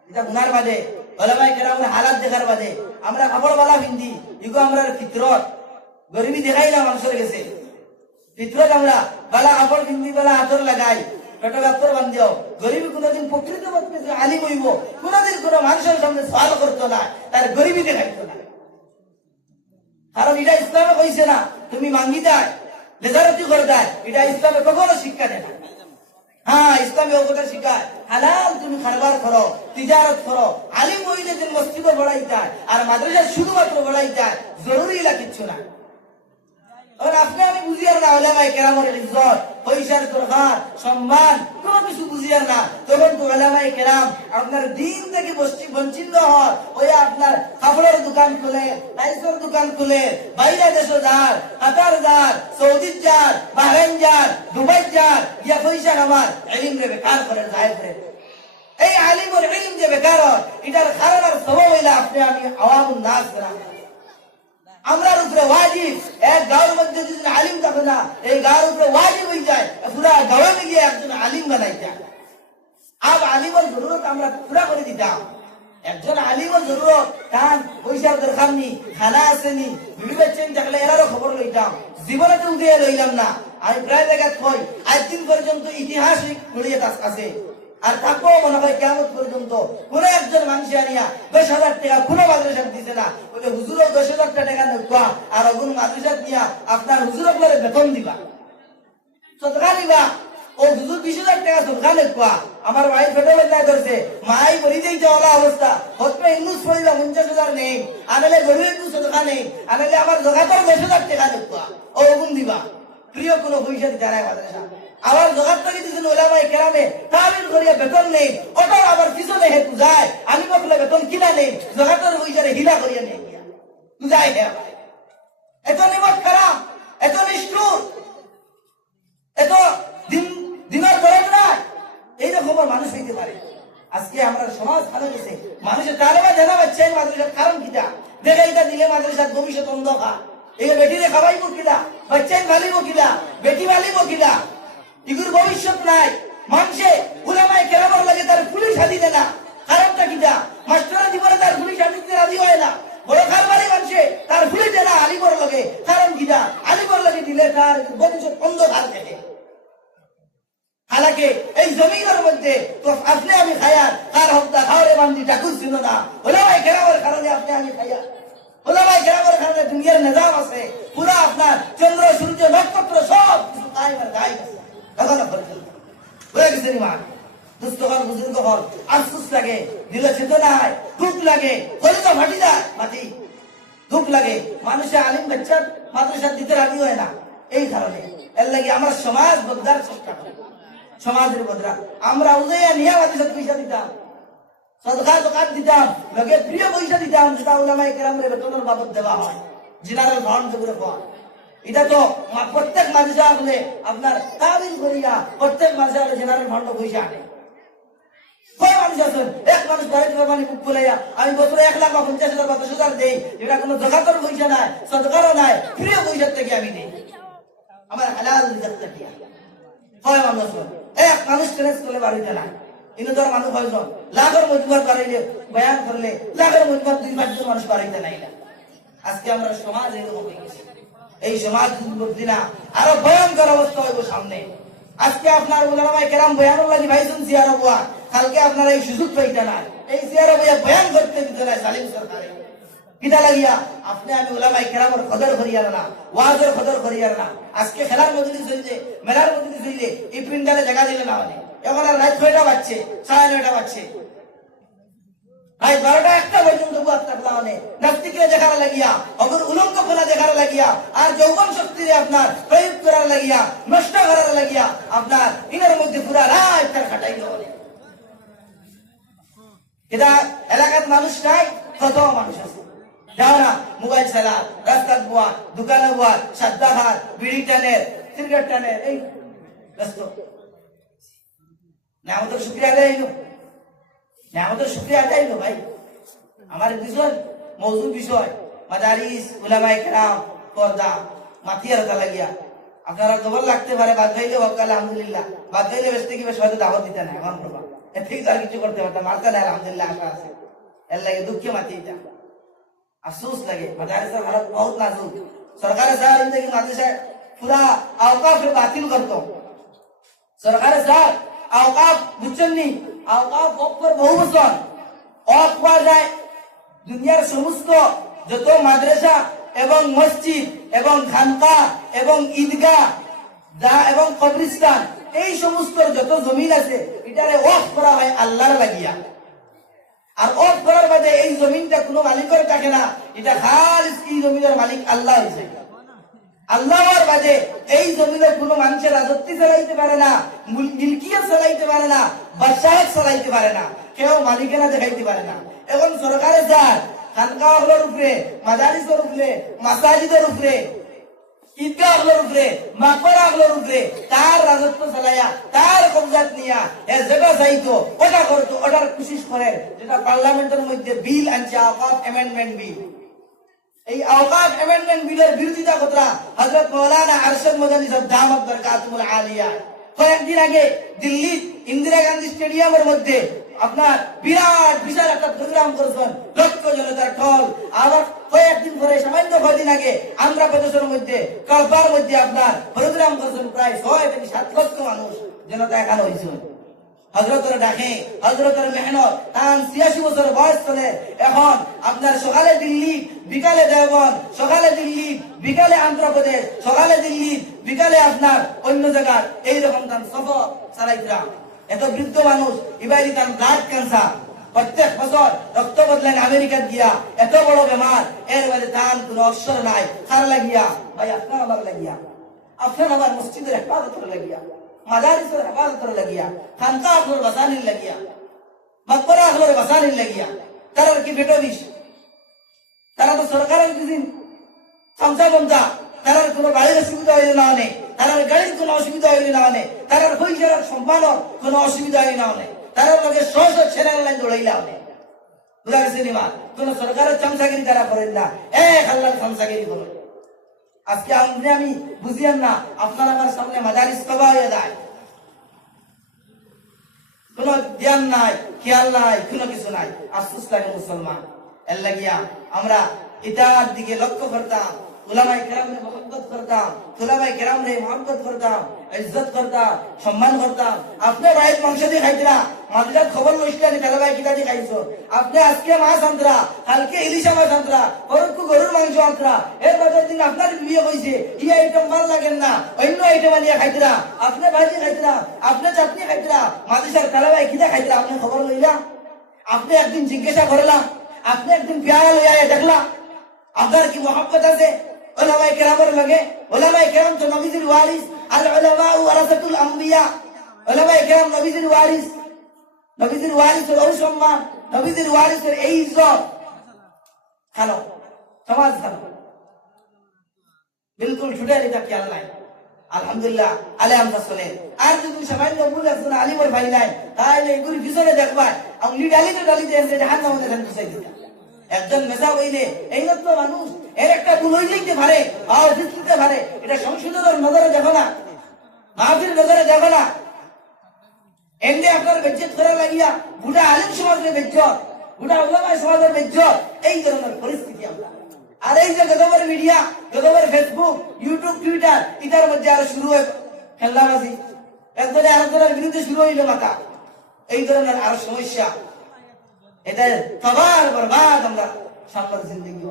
এটা গুনার বাদে উলামায়ে কেরামের হালাত দেখার বাদে আমরা কাপড় বালা পিন্দি, ইগো আমরা ফিতরত গরিবি দেখাই না মানুষের কাছে, ফিতরত আমরা বালা কাপড় পিন্দি, বালা আতর লাগাই, পেটো গাত্তর বান্ধিও, গরিবি কোনদিন প্রকৃত মধ্যে আলিম হইব, কোনদিন কোন মানুষের সামনে সওয়াল করতো না, তার গরিবি দেখাইতো না। কারণ এটা ইসলামে কইছে না তুমি মাঙ্গি দেয় লেজারতি করে দেয়, এটা ইসলামে কখনো শিক্ষা দেয় না। হ্যাঁ, ইসলামে ও কথা শিখায় হালাল তুমি কারবার করো, তিজারত করো, আলিম হইলে যে মসজিদে বড়াই যায় আর মাদ্রাসা শুধুমাত্র বড়াই যায়, জরুরি না কিচ্ছু না। আপনি আমি বুঝিয়ার না উলামায়ে কেরামের ইজ্জত, পয়সার দরকার, সম্মান কোন কিছু বুঝিয়ার না, তখন তো উলামায়ে কেরাম আপনার দিন থেকে বঞ্চিত হয়। ওই আপনার কাপড়ের দোকান খুলে, টাইলসের দোকান খুলে, বাইরে দেশে যার, কাতার যার, সৌদি যার, বাহরাইন যার, দুবাই যার, ইয়া পয়সা আমার ইলম রে বেকার করে যায় করে। এই আলিমের ইলম যে বেকার হয় এটার কারণ আর সবব হইলে আপনি আমি আওয়ামুন নাস না। আমরার উপরে ওয়াজিব, এক গাঁওর মধ্যে যদি আলিম থাকে না, এই গাঁওর উপরে ওয়াজিব হয়ে যায় পুরা গাঁওয়ে মিলিয়ে একজন আলিম বানাই যায়। আর আলিমের জরুরত আমরা পুরা করে দিতাম। একজন আলিমের জরুরত তার পয়সার দরকার নেই, খানা আসেনি, বিবি বাচ্চা থাকলে এরারও খবর লইতাম, জীবনে তো উঠে লইলাম না। আমি প্রায় জায়গায় কই আজ দিন পর্যন্ত ইতিহাস পড়িয়ে আছে, আর তাকেও মনে হয় কিয়ামত পর্যন্ত কোন একজন মানুষ আনিয়া 10,000 টাকা কোনো মাদ্রাসা দিছে না, বলে হুজুরও 10,000 টাকা নেবা আর কোন মাদ্রাসা দিয়া আপনার হুজুরক বলে বেতন দিবা, সদকা দিবা, ও হুজুর 20,000 টাকা সদকা নেবা। আমার ভাই ফেটে নাই ধরছে, মাই মরি যাইতে ওলা অবস্থা, হতপে ইংলিশ পড়িলা 50,000 নেই, আনালে গরিব একটু সদকা নেই, আনালে আমার জগাতর 10,000 টাকা নেবা, ও গুণ দিবা। প্রিয় কোনো পয়সা দিতে নাই মাদ্রাসা, আবার জগাত থেকে দিয়েছেন উলামায়ে কেরামে তাবিল করিয়া বেতন নেই, ওটার আবার পিছনে হেতু যায় আমি বলে বেতন কিনা নেই, জগাতের পয়সা হিলা করিয়া নেই বুঝাই হে। এত নিমত খারাপ, এত নিষ্ঠুর, এত দিনের দরদ নাই, এইরকম মানুষ হইতে পারে। আজকে আমরা সমাজ ভালো গেছে, মানুষের তালেবা জানা পাচ্ছে মাদ্রাসার কারণ কিটা, দেখে এটা দিলে মাদ্রাসার ভবিষ্যৎ অন্ধকার, এই বেটিরে খাওয়াইব কিলা, বাচ্চাই ভালিব কিলা, বেটি ভালিব কিলা, এগুর ভবিষ্যৎ নাই। মানুষে উলামায়ে কেরামের লাগে তার পুলিশ হাতি দেয় না, কারণটা কিটা, মাস্টার জীবনে তার পুলিশ হাতি দিতে রাজি হয় না, বড় কারবারি মানুষে তার পুলিশ দেয় না আলিমর লাগে, কারণ কিটা, আলিমর লাগে দিলে তার ভবিষ্যৎ অন্ধকার দেখে। হালাকে এই জমিনের মধ্যে তো আপনি আমি খায়ার কার হত্যা খাওয়ারে বান্দি ঠাকুর ছিল না, উলামায়ে কেরামের কারণে আপনি পানি খাইয়া ওলামাই কেরামের কারণে দুনিয়ার নিজাম আছে পুরা আপনার চন্দ্র সূর্য নক্ষত্র সব কিছু কায়েমের গায়ে আছে এখনো পর্যন্ত হয়ে গেছে ইমান দুস্থ হল বুজুর্গ হল আফসোস লাগে দিলে চেতনা হয় দুঃখ লাগে কলিজা ফাটি যায় মাটি দুঃখ লাগে মানুষে আলিম বাচ্চার মাদ্রাসা দিতে রাজি হয় না এই কারণে এর লাগে আমরা সমাজ বদলার চেষ্টা করি সমাজের বদলা আমরা উদয়া নিয়ে মাদ্রাসা পয়সা দিতাম সদকা যাকাত দিতাম লগে প্রিয় পয়সা দিতাম যেটা উলামায়ে কেরামের বেতনের বাবদ দেওয়া হয় জেনারেল ফান্ড যেগুলো হয় এটা তো প্রত্যেক মাদ্রাসা হলে আপনার তাবিল করিয়া প্রত্যেক মাদ্রাসা হলে জেনারেল ফান্ড পয়সা আনে কয় মানুষ আছেন এক মানুষ বাড়িতে মানে মুখ খুলাইয়া আমি বছরে 1,50,000 বা 10,000 দেই এটা কোনো যাকাতের পয়সা নাই সদকারও নাই প্রিয় পয়সা থেকে আমি দেই আমার হালাল রিজিক থেকে কয় মানুষ এক মানুষ ট্রেস করে বাড়িতে নাই ইনো ধর মানুষ হয়জন লাখের মজবুর বাড়াইলে বয়ান করলে লাখের মজবুর 2-5 জন মানুষ বাড়াইতে নাই না আজকে আমরা সমাজ এরকম হয়ে গেছে এই সমাজ বদলি না আরো ভয়ঙ্কর অবস্থা হইব সামনে আজকে আপনার উলামায়ে কেরাম বয়ানুল লাগি ভাইসুন জিয়ারা বুয়া কালকে আপনারা এই সুযোগ পাইতা না এই জিয়ারা বুয়া বয়ান করতে দিতে না জালিম সরকারে কিটা লাগিয়া আপনি আমি উলামায়ে কেরামের কদর করিয়া না ওয়াজের কদর করিয়া না আজকে খেলার মজলিস হইছে মেলার মজলিস হইলে এই পিন্ডালে জায়গা দিলে না মানে এখন আর রাত 6টা বাজছে 9:30 বাজছে রাত 12টা 1টা পর্যন্ত বুয়াত থাকলা মানে নাস্তিকরা দেখার লাগিয়া অগর উলঙ্গ ফোনা দেখার লাগিয়া আর যৌবন শক্তিরে আপনার প্রয়োগ করার লাগিয়া নষ্ট করার লাগিয়া আপনার ইনার মধ্যে পুরা রাত তার কাটাইলো এটা এলাকার মানুষ নাই কত মানুষ আছে যাও না মোবাইল চালা রাস্তার বুয়া দোকানে বুয়া সাদ্দা হাত বিড়ি টানের সিগারেট টানের এই ব্যস্ত আমাদের শুক্রিয়া আদায় হইল আমাদের শুক্রিয়া আদায় হইল ভাই আমার বিষয় মৌজুদ বিষয় মাদারিস উলামায়ে কেরাম পর্দা মাতিয়ার তা লাগিয়া আপনারা জবর লাগতে পারে বাদ গাইলে আলহামদুলিল্লাহ বাদ গাইলে বেশি কি বেশ হয়তো দাওয়াত দিতে না এখন করবা এর থেকে আর কিছু করতে পারতাম মারতে না আলহামদুলিল্লাহ আশা আছে এর লাগে দুঃখে মাতিয়ে আফসোস লাগে মাদারিসের হালত বহুত নাজুক সরকারের স্যার ইনকি মাদ্রাসা পুরা আওকাফ বাতিল করতো সরকারের স্যার আওকাফ বুঝছেন নি আওকাফ অপর বহু বছর অফ পাওয়া যায় দুনিয়ার সমস্ত যত মাদ্রাসা এবং মসজিদ এবং খানকা এবং ঈদগাহ এবং কবরস্থান এই সমস্ত যত জমিন আছে এটারে অফ করা হয় আল্লাহর লাগিয়া আর অফ করার বাদে এই জমিনটা কোনো মালিকের থাকে না এটা খালিস এই জমিনের মালিক আল্লাহ হয়েছে আল্লাহর বাদে এই জমিনের কোনো মানুষের রাজত্ব চালাইতে পারে না মিলকিয়ত চালাইতে পারে না বাদশাহত চালাইতে পারে না কেউ মালিকানা দেখাইতে পারে না এখন সরকারের যার খানকাহগুলোর উপরে মাদারিসের উপরে মাসাজিদের উপরে ঈদগাহগুলোর উপরে মাকবরাগুলোর উপরে তার রাজত্ব চালাইয়া তার কবজাত নিয়া যেটা চাইতো ওটা করতো ওটার কোশিশ করে যেটা পার্লামেন্টের মধ্যে বিল আনছে আওকাফ অ্যামেন্ডমেন্ট বিল এই আওকাফ অ্যামেন্ডমেন্ট বিলের বিরোধিতা কথা হযরত মাওলানা আরশাদ মাদানী সাহেব দামাত বরকাতুল আলিয়া কয়েকদিন আগে দিল্লি ইন্দিরা গান্ধী স্টেডিয়ামের মধ্যে আপনার বিরাট বিশাল একটা প্রোগ্রাম করেছেন লক্ষ জনতার ঢল আবার কয়েকদিন পরে সামান্য কয়েকদিন আগে আন্ধ্রপ্রদেশের মধ্যে কলপার মধ্যে আপনার প্রোগ্রাম করেছেন প্রায় 6 থেকে 7 লক্ষ মানুষ জনতা এখানে হয়েছে হযরতের ডাকে হযরতের মেহনত তান 86 বছর বয়স চলে এখন আপনার সকালে দিল্লি বিকালে দেওবন্দ সকালে দিল্লি বিকালে আন্ধ্রপ্রদেশ সকালে দিল্লি বিকালে আপনার অন্য জায়গার এইরকম তান সফর চালাইতরা এত বৃদ্ধ মানুষ ইবাইলি তান ব্লাড ক্যান্সার প্রত্যেক বছর রক্ত বদলেন আমেরিকা গিয়া এত বড় বেমার এর মধ্যে তান কোনো অবসর নাই কার লাগিয়া ভাই আপনার আমার লাগিয়া আপনার আমার মসজিদের হেফাজত করে লাগিয়া মাদারিসের হেফাজত লাগিয়া খানকাহগুলোর বাসানির লাগিয়া মাকবরাগুলোর বাসানির লাগিয়া তারা কি বেটো বিষ তারা তো সরকারের দিন খামসা বন্ধা তারার কোনো বাড়ির অসুবিধা হইলে না অনেক তারার গাড়ির কোনো অসুবিধা হইলে না অনেক তারার পয়সার সম্পাদন কোনো অসুবিধা হইলে না অনেক তারার লগে শত ছেলের লাইন দৌড়াইলা অনেক বুঝা গেছে নিমা কোন সরকারের চামচাগিরি তারা করেন না এক আল্লাহর চামচাগিরি করেন আজকে আমি বুঝিয়ান না আপনার আমার সামনে মাদারিস কবা হয়ে যায় কোন ধ্যান নাই খেয়াল নাই কোনো কিছু নাই আফসোস লাগে মুসলমান এর লাগিয়া আমরা এটার দিকে লক্ষ্য করতাম উলামায়ে কেরামকে মহব্বত করতাম, উলামায়ে কেরামকে মহব্বত করতাম, ইজ্জত করতাম, সম্মান করতাম। আপনি বাইরে মাংস দিয়ে খাইতরা, মাদ্রাসার খবর লইছিলা নি তাহলে কিটা দিয়ে খাইছো? আপনি আজকে মাছ আনতরা, কালকে ইলিশা মাছ আনতরা, পরকু গরুর মাংস আনতরা, এর বাজার দিন আপনার বিয়ে হইছে, ই আইটেম ভাল লাগেন না, অন্য আইটেম আনিয়া খাইতরা, আপনি ভাজি খাইতরা, আপনি চাটনি খাইতরা, মাদ্রাসার তাহলে কিটা খাইতরা, আপনি খবর লইলা? আপনি একদিন জিজ্ঞাসা করলাম, আপনি একদিন পেয়ারা লইয়া দেখলা, আপনার কি মহব্বত আছে উলামায়ে কেরামের লগে? উলামায়ে কেরাম তো নবীজির ওয়ারিস, আল উলামা ওয়ারাসাতুল আম্বিয়া। উলামায়ে কেরাম নবীজির ওয়ারিস, নবীজির ওয়ারিসের ওই সম্মান, নবীজির ওয়ারিসের এই ইজ্জত। খালো সমাজ খালো বিলকুল ছুটে এটা খেয়াল নাই। আলহামদুলিল্লাহ আলে আমরা শুনে আর যদি সামান্য ভুল আসুন আলিমর ভাই নাই, তাহলে এগুলি পিছনে দেখবা আঙুলি ডালিতে ডালিতে এসে জাহান নামে ধান খুঁজে দিতা। একজন মেসা হইলে এই মত মানুষ এর একটা ভুল হয়ে যেতে পারে, দিতে পারে, এটা সংশোধনের নজরে দেখো না, মাহফির নজরে দেখো না। এমনি আপনার বেজ্জত করা লাগিয়া গোটা আলিম সমাজের বেজ্জত, গোটা উলামা সমাজের বেজ্জত, এই ধরনের পরিস্থিতি আমরা। আর এই যে গতবার মিডিয়া, গতবার ফেসবুক, ইউটিউব, টুইটার, এটার মধ্যে আরো শুরু হয় খেলনাবাজি, একজনে আরেকজনের বিরুদ্ধে শুরু হইল মাথা, এই ধরনের আরো সমস্যা। এটা সবার বরবাদ আমরা সামনের জিন্দগি।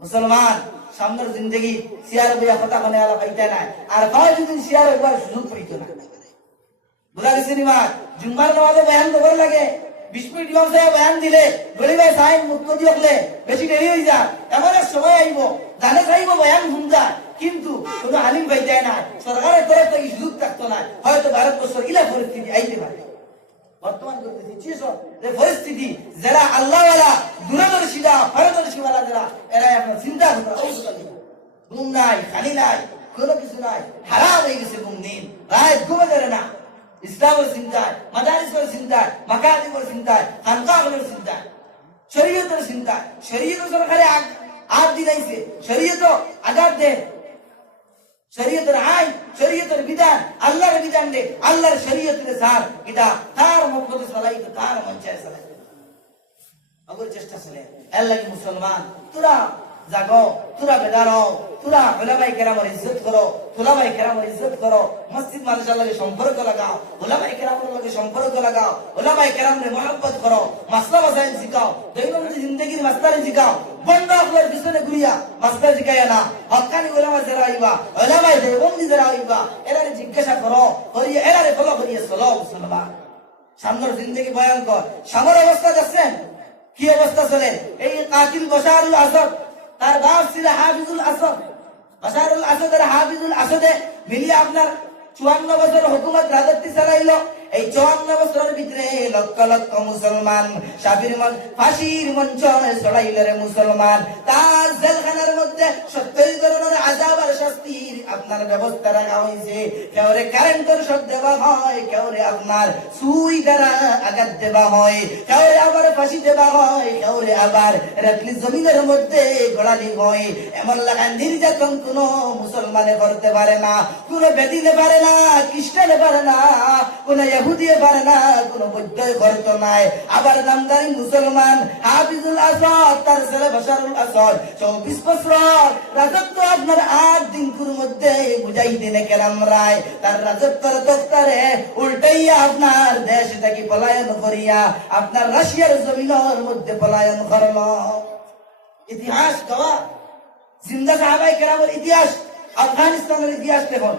মুসলমান সামনের জিন্দগি সিয়ার বইয়া কথা মানে আলা পাইতে নাই, আর পাওয়া যদি সিয়ার একবার সুযোগ পাইতো না। বুঝা গেছে নি মা? জুম্মার নামাজে বয়ান খবর লাগে, 20 মিনিট ইমাম সাহেব বয়ান দিলে গরিবাই সাহেব মুক্ত দিলে বেশি দেরি হয়ে যায়, এমন এক সময় আইব জানে চাইব বয়ান শুনতা, কিন্তু কোন আলিম পাইতে না, সরকারের তরফ থেকে সুযোগ থাকতো না। হয়তো ভারতবর্ষের ইলা পরিস্থিতি আইতে পারে বর্তমান পরিস্থিতি। যারা আল্লাহওয়ালা, দূরদর্শীরা, পারদর্শীওয়ালা যারা, এরাই আপনার চিন্তা করতে ঘুম নাই, খালি নাই, কোনো কিছু নাই, হারাম হয়ে গেছে ঘুম দিন, রাত ঘুমে ধরে না। ইসলামের চিন্তায়, মাদারিসের চিন্তায়, মাকাতিবের চিন্তায়, খানকাহগুলোর চিন্তায়, শরীয়তের চিন্তায়। শরীয়ত সরকারে আগ দিলাইছে, শরীয়ত আঘাত দেয়, শরীয়তের আইন, শরীয়তের বিধান, আল্লাহর বিধান দে, আল্লাহর শরীয়তের সার, এটা তার মত চালাইতে, তার মঞ্চায় চালাইতে আগর চেষ্টা চলে। আল্লাহ মুসলমান তোরা জাগো, তোরা বেদারো, তোরা উলামায়ে কেরামের ইজ্জত করো, উলামায়ে কেরামের ইজ্জত করো, মসজিদ মাদ্রাসার লগে সম্পর্ক লাগাও, উলামায়ে কেরামের লগে সম্পর্ক লাগাও, উলামায়ে কেরামের মহব্বত করো, মাসলা মাসাইল শিখাও, দৈনন্দিন জিন্দেগির মাসলা শিখাও। বন্ধ আপনার পিছনে ঘুরিয়া মাসলা শিখাইয়া না, হক্কানি উলামা যারা আইবা, উলামায়ে দেওবন্দি যারা আইবা, এরারে জিজ্ঞাসা করো, করিয়া এরারে ফলো করিয়া চলো। মুসলমান সামনের জিন্দেগি ভয়ঙ্কর। সামর অবস্থা যাচ্ছেন, কি অবস্থা চলে? এই কাতিল বাশারুল আসাদ, তার বাপ ছিল হাফিজুল আসাদ, বাশারুল আসাদের হাফিজুল আসাদে মিলিয়ে আপনার 54 বছর হুকুমত রাজত্ব চালাইলো। এই 54 বছরের ভিতরে লক্ষ লক্ষ মুসলমান ফাঁসির মঞ্চ চড়াইল রে মুসলমান। তার জেলখানার মধ্যে 70 ধরনের আযাব আর শাস্তির আপনার ব্যবস্থা রাখা হয়েছে। কেউরে কারেন্টের শক দেওয়া হয়, কেউরে আপনার সুই দ্বারা আঘাত দেওয়া হয়, কেউরে আবার ফাঁসি দেওয়া হয়, কেউরে আবার রাতলি জমিনের মধ্যে গোড়ালি হয়। এমন লাগা নির্যাতন কোন মুসলমানে করতে পারে না, কোন বেদিনে পারে না, খ্রিস্টানে পারে না, কোন ইহুদিয়ে পারে না, কোন বৌদ্ধই করতে নাই। আবার নামদারি মুসলমান হাফিজুল আসাদ, তার ছেলে বাশারুল আসাদ 24 বছর রাজত্ব আপনার 8 দিনকুর মধ্যে বুঝাই দিনে কেরাম রায় তার রাজত্বর দপ্তরে উল্টাইয়া আপনার দেশ থেকে পলায়ন করিয়া আপনার রাশিয়ার জমিনের মধ্যে পলায়ন করল। ইতিহাস গাওয়া জিন্দা সাহাবায়ে কেরামের ইতিহাস, আফগানিস্তানের ইতিহাস দেখুন।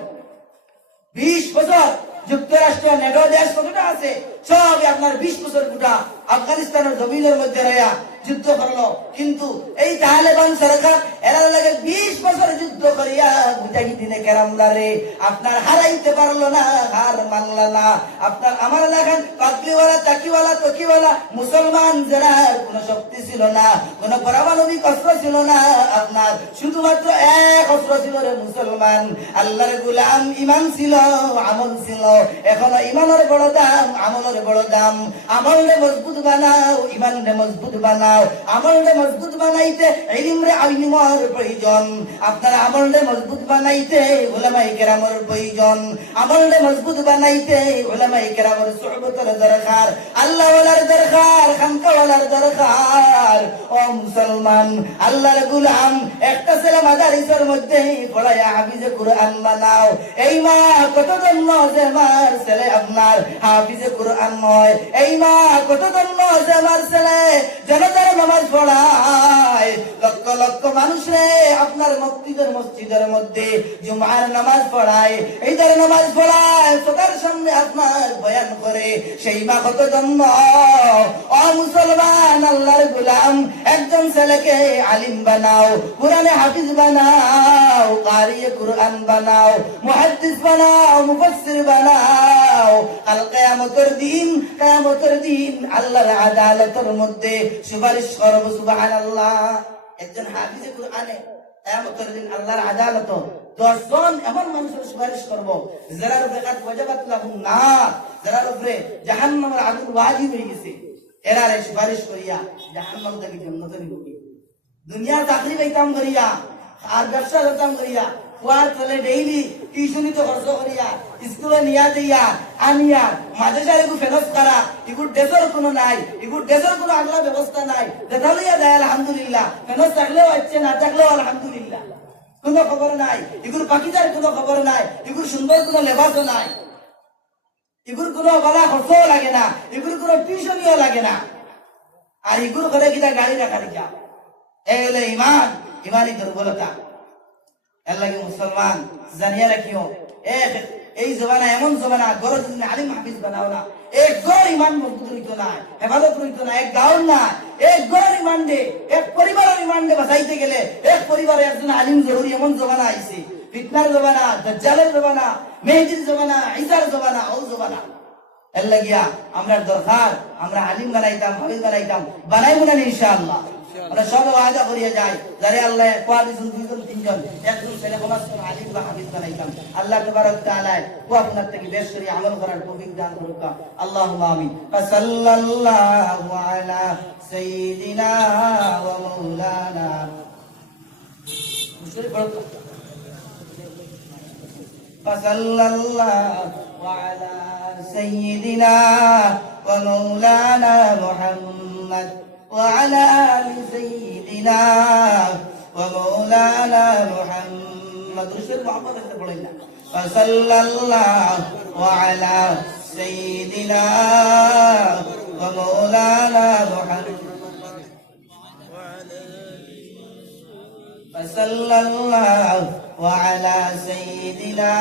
20 বছর যুক্তরাষ্ট্র নেটো দেশ কতটা আছে, সবই আপনার 20 বছর গোটা আফগানিস্তানের জমিনের মধ্যে রয়া যুদ্ধ করলো। কিন্তু এই তালেবান সরকার এরা লাগে 20 বছর যুদ্ধ করিয়া বুঝাই দিনে কেরামদারে আপনার হারাইতে পারলো না, হার মানল না। আপনার আমার লাগান পাগলিওয়ালা, চাকিওয়ালা, তকিওয়ালা মুসলমান যারা কোন শক্তি ছিল না, কোন পারমাণবিক অস্ত্র ছিল না, আপনার শুধুমাত্র এক অস্ত্র ছিল রে মুসলমান, আল্লাহর গোলাম। ইমান ছিল, আমল ছিল। এখনো ইমানের বড় দাম, আমলের বড় দাম। আমলরে মজবুত বানাও, ইমানরে মজবুত বানাও। আমলরে মজবুত বানাইতে ইলমরে আইলিমর প্রয়োজন। আপনার আমলটা মজবুত বানাইতে উলামায়ে কেরামের প্রয়োজন, আমলটা মজবুত বানাইতে উলামায়ে কেরামের সুহবতের দরকার, আল্লাহ ওয়ালার দরকার, খানকা ওয়ালার দরকার। ও মুসলমান, আল্লাহর গোলাম, একটা ছেলে মাদারিসের মধ্যে পড়ায়া হাফিজে কুরআন বানাও। এই মা কত ধন্য যে আমার ছেলে আপনার হাফিজে কুরআন নয়। এই মা কত ধন্য যে আমার ছেলে জনতার নামাজ পড়ায়। লক্ষ লক্ষ মানুষে আপনার মসজিদের মধ্যে জুমার নামাজ পড়ায়, ঈদের নামাজ পড়ায়, চোখের সামনে আপনার বয়ান করে। সেই মা কত ধন্য। ও মুসলমান, আল্লাহর গোলাম, একজন ছেলেকে আলিম বানাও, কুরআনে হাফিজ বানাও, কারিয়ে কুরআন বানাও, মুহাদ্দিস বানাও, মুফাসসির বানাও। কাল কিয়ামতের দিন আল্লাহর আদালতের মধ্যে সুপারিশ করব। সুবহানাল্লাহ। একজন হাফিজে কুরআনে কিয়ামতের দিন আল্লাহর আদালত 10 জন এমন মানুষের সুপারিশ করব যারা বেকার ওয়াজাবাত লাহুম না, যারা উপরে জাহান্নামের আগুন ওয়াজিব হয়ে গেছে, এরারে সুপারিশ করিয়া জাহান্নাম থেকে জান্নাতে নিবে। দুনিয়ার চাকরি পাইতাম করিয়া আর ব্যবসা করতাম করিয়া কুয়ার চলে ডেইলি টিউশনি তো খরচ করিয়া স্কুলে নিয়া দিয়া আনিয়া মাঝে সারে ফেরত করা, এগুর দেশের কোনো নাই, এগুর দেশের কোনো আগলা ব্যবস্থা নাই। দেখালিয়া দেয় আলহামদুলিল্লাহ, ফেরত থাকলেও হচ্ছে, না থাকলেও আলহামদুলিল্লাহ, কোনো খবর নাই। এগুর পাখিটার কোনো খবর নাই, এগুর সুন্দর কোনো লেবাসও নাই, এগুর কোনো বালা খরচও লাগে না, এগুর কোনো টিউশনিও লাগে না। আর এগুর করে কিনা গাড়ি রাখা রেখা, এই হলে ইমানই দুর্বলতা। এর লাগে মুসলমান জানিয়া রাখিও, এই জমানা এমন জমানা, গরজ আলিম হাফিজ বানাও না, এক গড় ইমান মজবুত হইতো না, হেফাজত হইতো না, এক গাঁওর না, এক গড়ের ইমান দে, এক পরিবারের ইমান দে বাঁচাইতে গেলে এক পরিবারে একজন আলিম জরুরি। এমন জমানা আইছে, ফিতনার জমানা, দাজ্জালের জমানা, মেহেদির জমানা, ঈসার জমানা, ও জমানা। এর লাগিয়া আমরা দরকার, আমরা আলিম বানাইতাম, হাফিজ বানাইতাম, বানাইব না ইনশাআল্লাহ। আমরা সব ওয়াদা করিয়া যাই, যারে আল্লাহ কোয়াদিসুন 2 জন 3 জন একজন ছেলে কমাস আলিম বা হাফিজ বানাইতাম। আল্লাহ তাবারক তাআলা ও আপনার থেকে বেশ করে আমল করার তৌফিক দান করুক। আল্লাহুম্মা আমিন। সাল্লাল্লাহু আলা সাইয়্যিদিনা ওয়া মাওলানা সাল্লাল্লাহু আলা সাইয়্যিদিনা ওয়া মাওলানা মুহাম্মদ وعلى آل سيدنا ومولانا محمد رسول محمد فصلى الله وعلى سيدنا ومولانا محمد فصلى الله وعلى سيدنا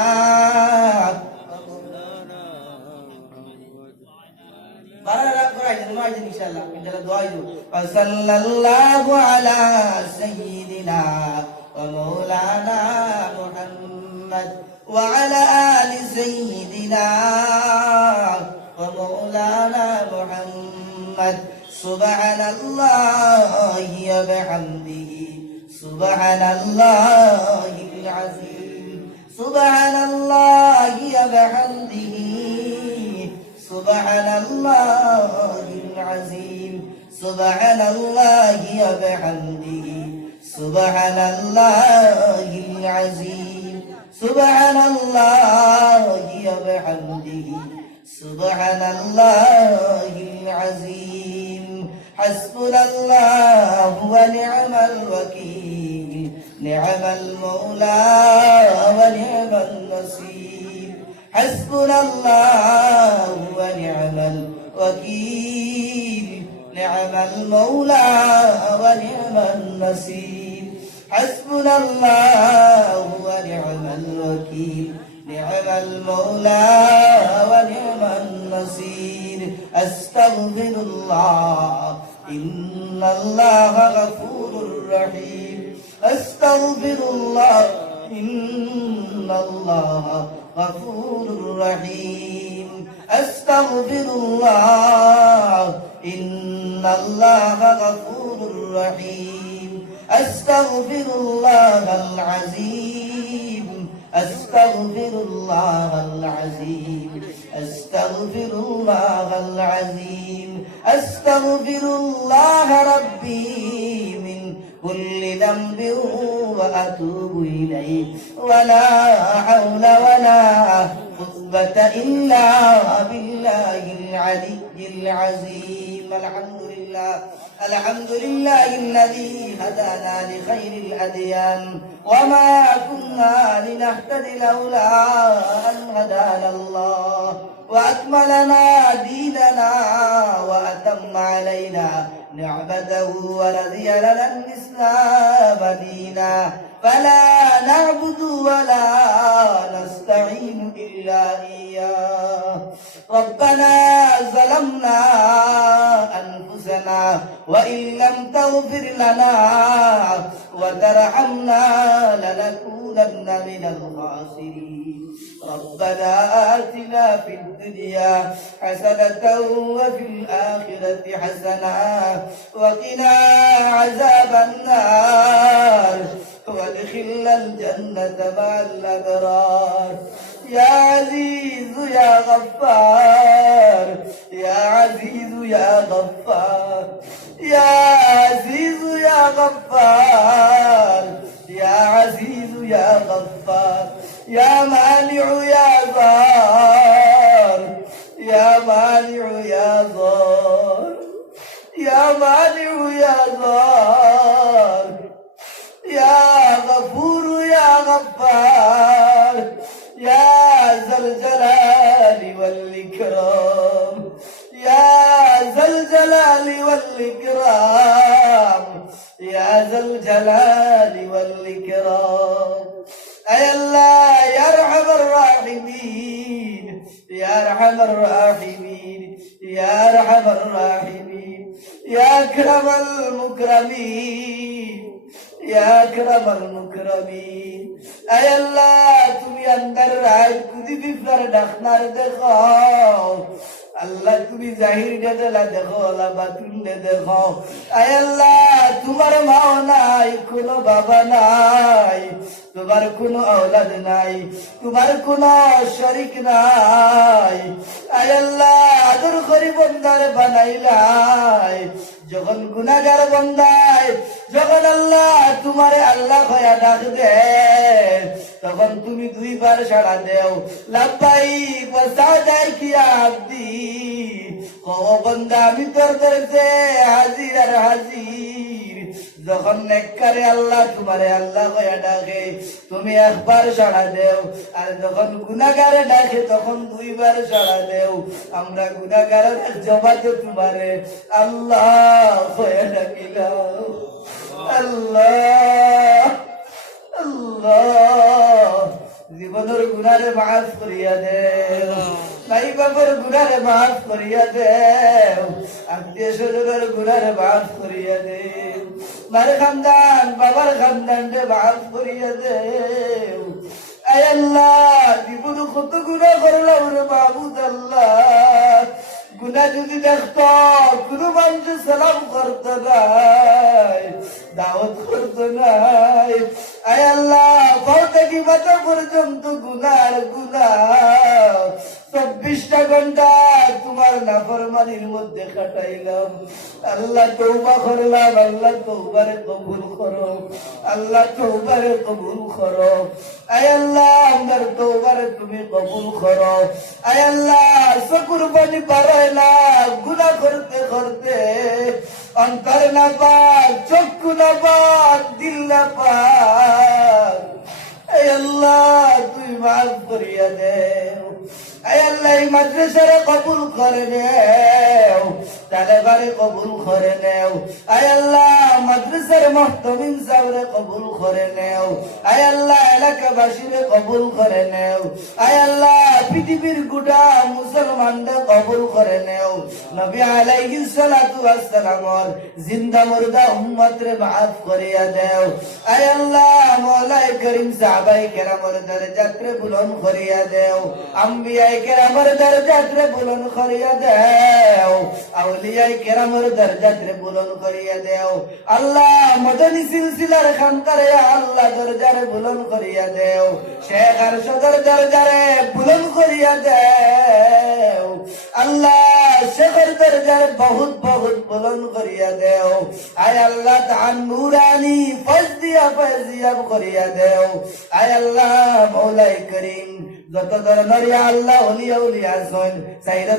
وصلى الله على سيدنا ومولانا محمد وعلى آل سيدنا ومولانا محمد سبحان الله وبحمده سبحان الله العظيم سبحان الله وبحمده سبحان الله العظيم سبحان الله وبحمده سبحان الله العظيم سبحان الله وبحمده سبحان الله العظيم حسبنا الله ونعم الوكيل نعم المولى ونعم النصير حسبنا الله ونعم الوكيل نعم المولى ونعم النصير حسبنا الله ونعم الوكيل نعم المولى ونعم النصير أستغفر الله إن الله غفور رحيم أستغفر الله إن الله غفور رحيم أستغفر الله إن الله غفور رحيم أستغفر الله العظيم أستغفر الله العظيم أستغفر الله العظيم أستغفر الله ربي من كل ذنب وأتوب إليه ولا حول ولا قوة إلا بالله العلي العظيم. الحمد لله الذي هدانا لخير الأديان وما كنا لنهتدي لولا أن هدانا الله وأكملنا ديننا وأتم علينا نعمته ورضي لنا الإسلام دينا فلا نعبد ولا نستعين إلا إياه. ربنا ظلمنا أنفسنا وإن لم تغفر لنا وترحمنا لنكونن من الخاسرين. ربنا آتنا في الدنيا حسنة وفي الآخرة حسنة وقنا عذاب النار وادخلنا الجنة مع الأبرار. يا عزيز يا غفار يا عزيز يا غفار يا عزيز يا غفار يا عزيز يا غفار يا مانع يا ضار يا مانع يا ضار يا مانع يا ضار يا غفور يا غفار يا ذا الجلال والإكرام يا ذا الجلال والإكرام يا ذا الجلال والإكرام. أي الله يا أرحم الراحمين يا أرحم الراحمين يا أرحم الراحمين يا أكرم المكرمين يا أكرم المكرمين. أي الله তুমি আন্দার রাত কুদি বিফার ডাকনার দেখাও আল্লাহ তুমি জাহির দেলা দেখো আল্লাহ বাতুন দেখো। আয় আল্লাহ তোমার মা নাই কোনো বাবা নাই তোমার কোনো আওলাদ নাই তোমার কোনো শরীক নাই। আয় আল্লাহ আদর করি বন্দার বানাইলাই যখন গুনাহগার বন্দায় যখন আল্লাহ তোমারে আল্লাহ হয়া ডাক দে তখন তুমি দুইবার সাড়া দেও লাব্বাইক ওয়া সাদাইকি আব্দি। ও বন্দা আমি তোর দরজে হাজির আর হাজির। যখন নেককারে আল্লাহ তোমারে আল্লাহ হয়া ডাকে তুমি একবার সাড়া দেও আর যখন গুনাহগারে ডাকে তখন দুইবার সাড়া দেও। আমরা গুনাহগারের জবাব তোমারে আল্লাহ হয়া ডাকিলাম। আল্লাহ আল্লাহ জীবনের গুনারে মাফ করিয়া দেও নাই বাবার গুনারে মাফ করিয়া দেও আত্মীয় স্বজনের গুনারে মাফ করিয়া দেও মার খানদান বাবার খানদান রে মাফ করিয়া দেও। আয় আল্লাহ জীবন কত গুনাহ করলাম রে মাহবুব আল্লাহ। গুনাহ যদি দেখতো কোনো মানুষ সালাম করতো নাই দাওয়াত করতো নাই। আয় আল্লাহ পাও থেকে মাথা পর্যন্ত গুনার গুনাহ 24টা ঘন্টা তোমার নাফরমানির মধ্যে কাটাইলাম। আল্লাহ তওবা করলাম আল্লাহ তওবারে কবুল করো আল্লাহ তওবারে কবুল করো। আয় আল্লাহ আমার তওবারে তুমি কবুল করো। আয় আল্লাহ শুকর পানি পারায় না গুনাহ করতে করতে অন্তর না পাক চক্ষু না পাক দিল না পাক। আয় আল্লাহ তুই মাফ করিয়া দেও। আয় আল্লাহ এই মাদ্রাসারে কবুল করে নেও তালেবারে কবুল করে নেও। আয় আল্লাহ মাদ্রাসার মুহতামিম সাহেবরে কবুল করে নেও। আয় আল্লাহ এলাকাবাসীরে কবুল করে নেও। আয় আল্লাহ পৃথিবীর গোটা মুসলমানদের কবুল করে নেও। নবী আলাইহিস সালাতু ওয়াস সালামর জিন্দা মুর্দা উম্মতরে মাফ করিয়া দেও। আয় আল্লাহ মওলাই করিম সাহাবায়ে কেরামের দরজাতরে বুলন্দ করিয়া দেও। আম্বিয়ায়ে কেরামের দরজাতরে বুলন্দ করিয়া দেও। আউলিয়ায়ে কেরামের দরজাতে বুলন্দ করিয়া দেও আল্লাহ মদনী সিলসিলার খানকারে আল্লাহ দরজারে বুলন্দ করিয়া দেও শেখ আর সদর দরজারে বুলন্দ করিয়া দেও আল্লাহ শেখের দরজারে বহুত বহুত বুলন্দ করিয়া দেও আয় আল্লাহ তাআন নূরানি ফয়জিয়া করিয়া দেও আয় আল্লাহ মওলাই করিম যত ধরনের আল্লাহ ওলিয়া আছেন সাইরা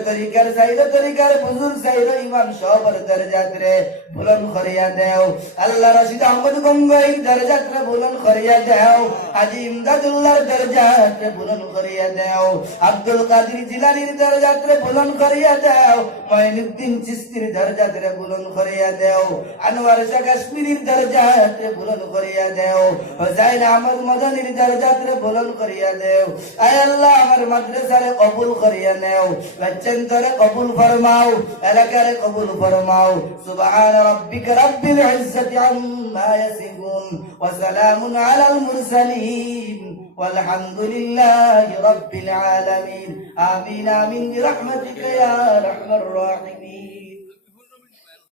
তরিকার বুজুর্গ সাইরা ইমাম সবার দরজাতে বুলন্দ করিয়া দেও আল্লাহ রশিদ আহমদ গঙ্গোই দরজাতে বুলন্দ করিয়া দেও হাজী ইমদাদুল্লাহর দরজাতে বুলন্দ করিয়া দেও আব্দুল কাদের জিলানীর দরজাতে বুলন্দ করিয়া দেও মঈনুদ্দিন চিশতির দরজাতে বুলন্দ করিয়া দেও আনোয়ার শাহ কাশ্মীরির দরজাতে বুলন্দ করিয়া দেও হুসাইন আহমদ মদনীর দরজাতে বুলন্দ করিয়া দেও আয় আল্লাহ আমার মাদ্রাসারে কবুল করিয়া নেও বাচ্চান্তরে কবুল ফরমাও এলাকারে কবুল ফরমাও সুবহান রাব্বিকা রাব্বিল ইজ্জাতি আম্মা ইয়াসিফুন ওয়া সালামুন আলাল মুরসালিন ওয়ালহামদুলিল্লাহি রাব্বিল আলামিন আমিন আমিন বিরহমাতিকা ইয়া আরহামার রাহিমিন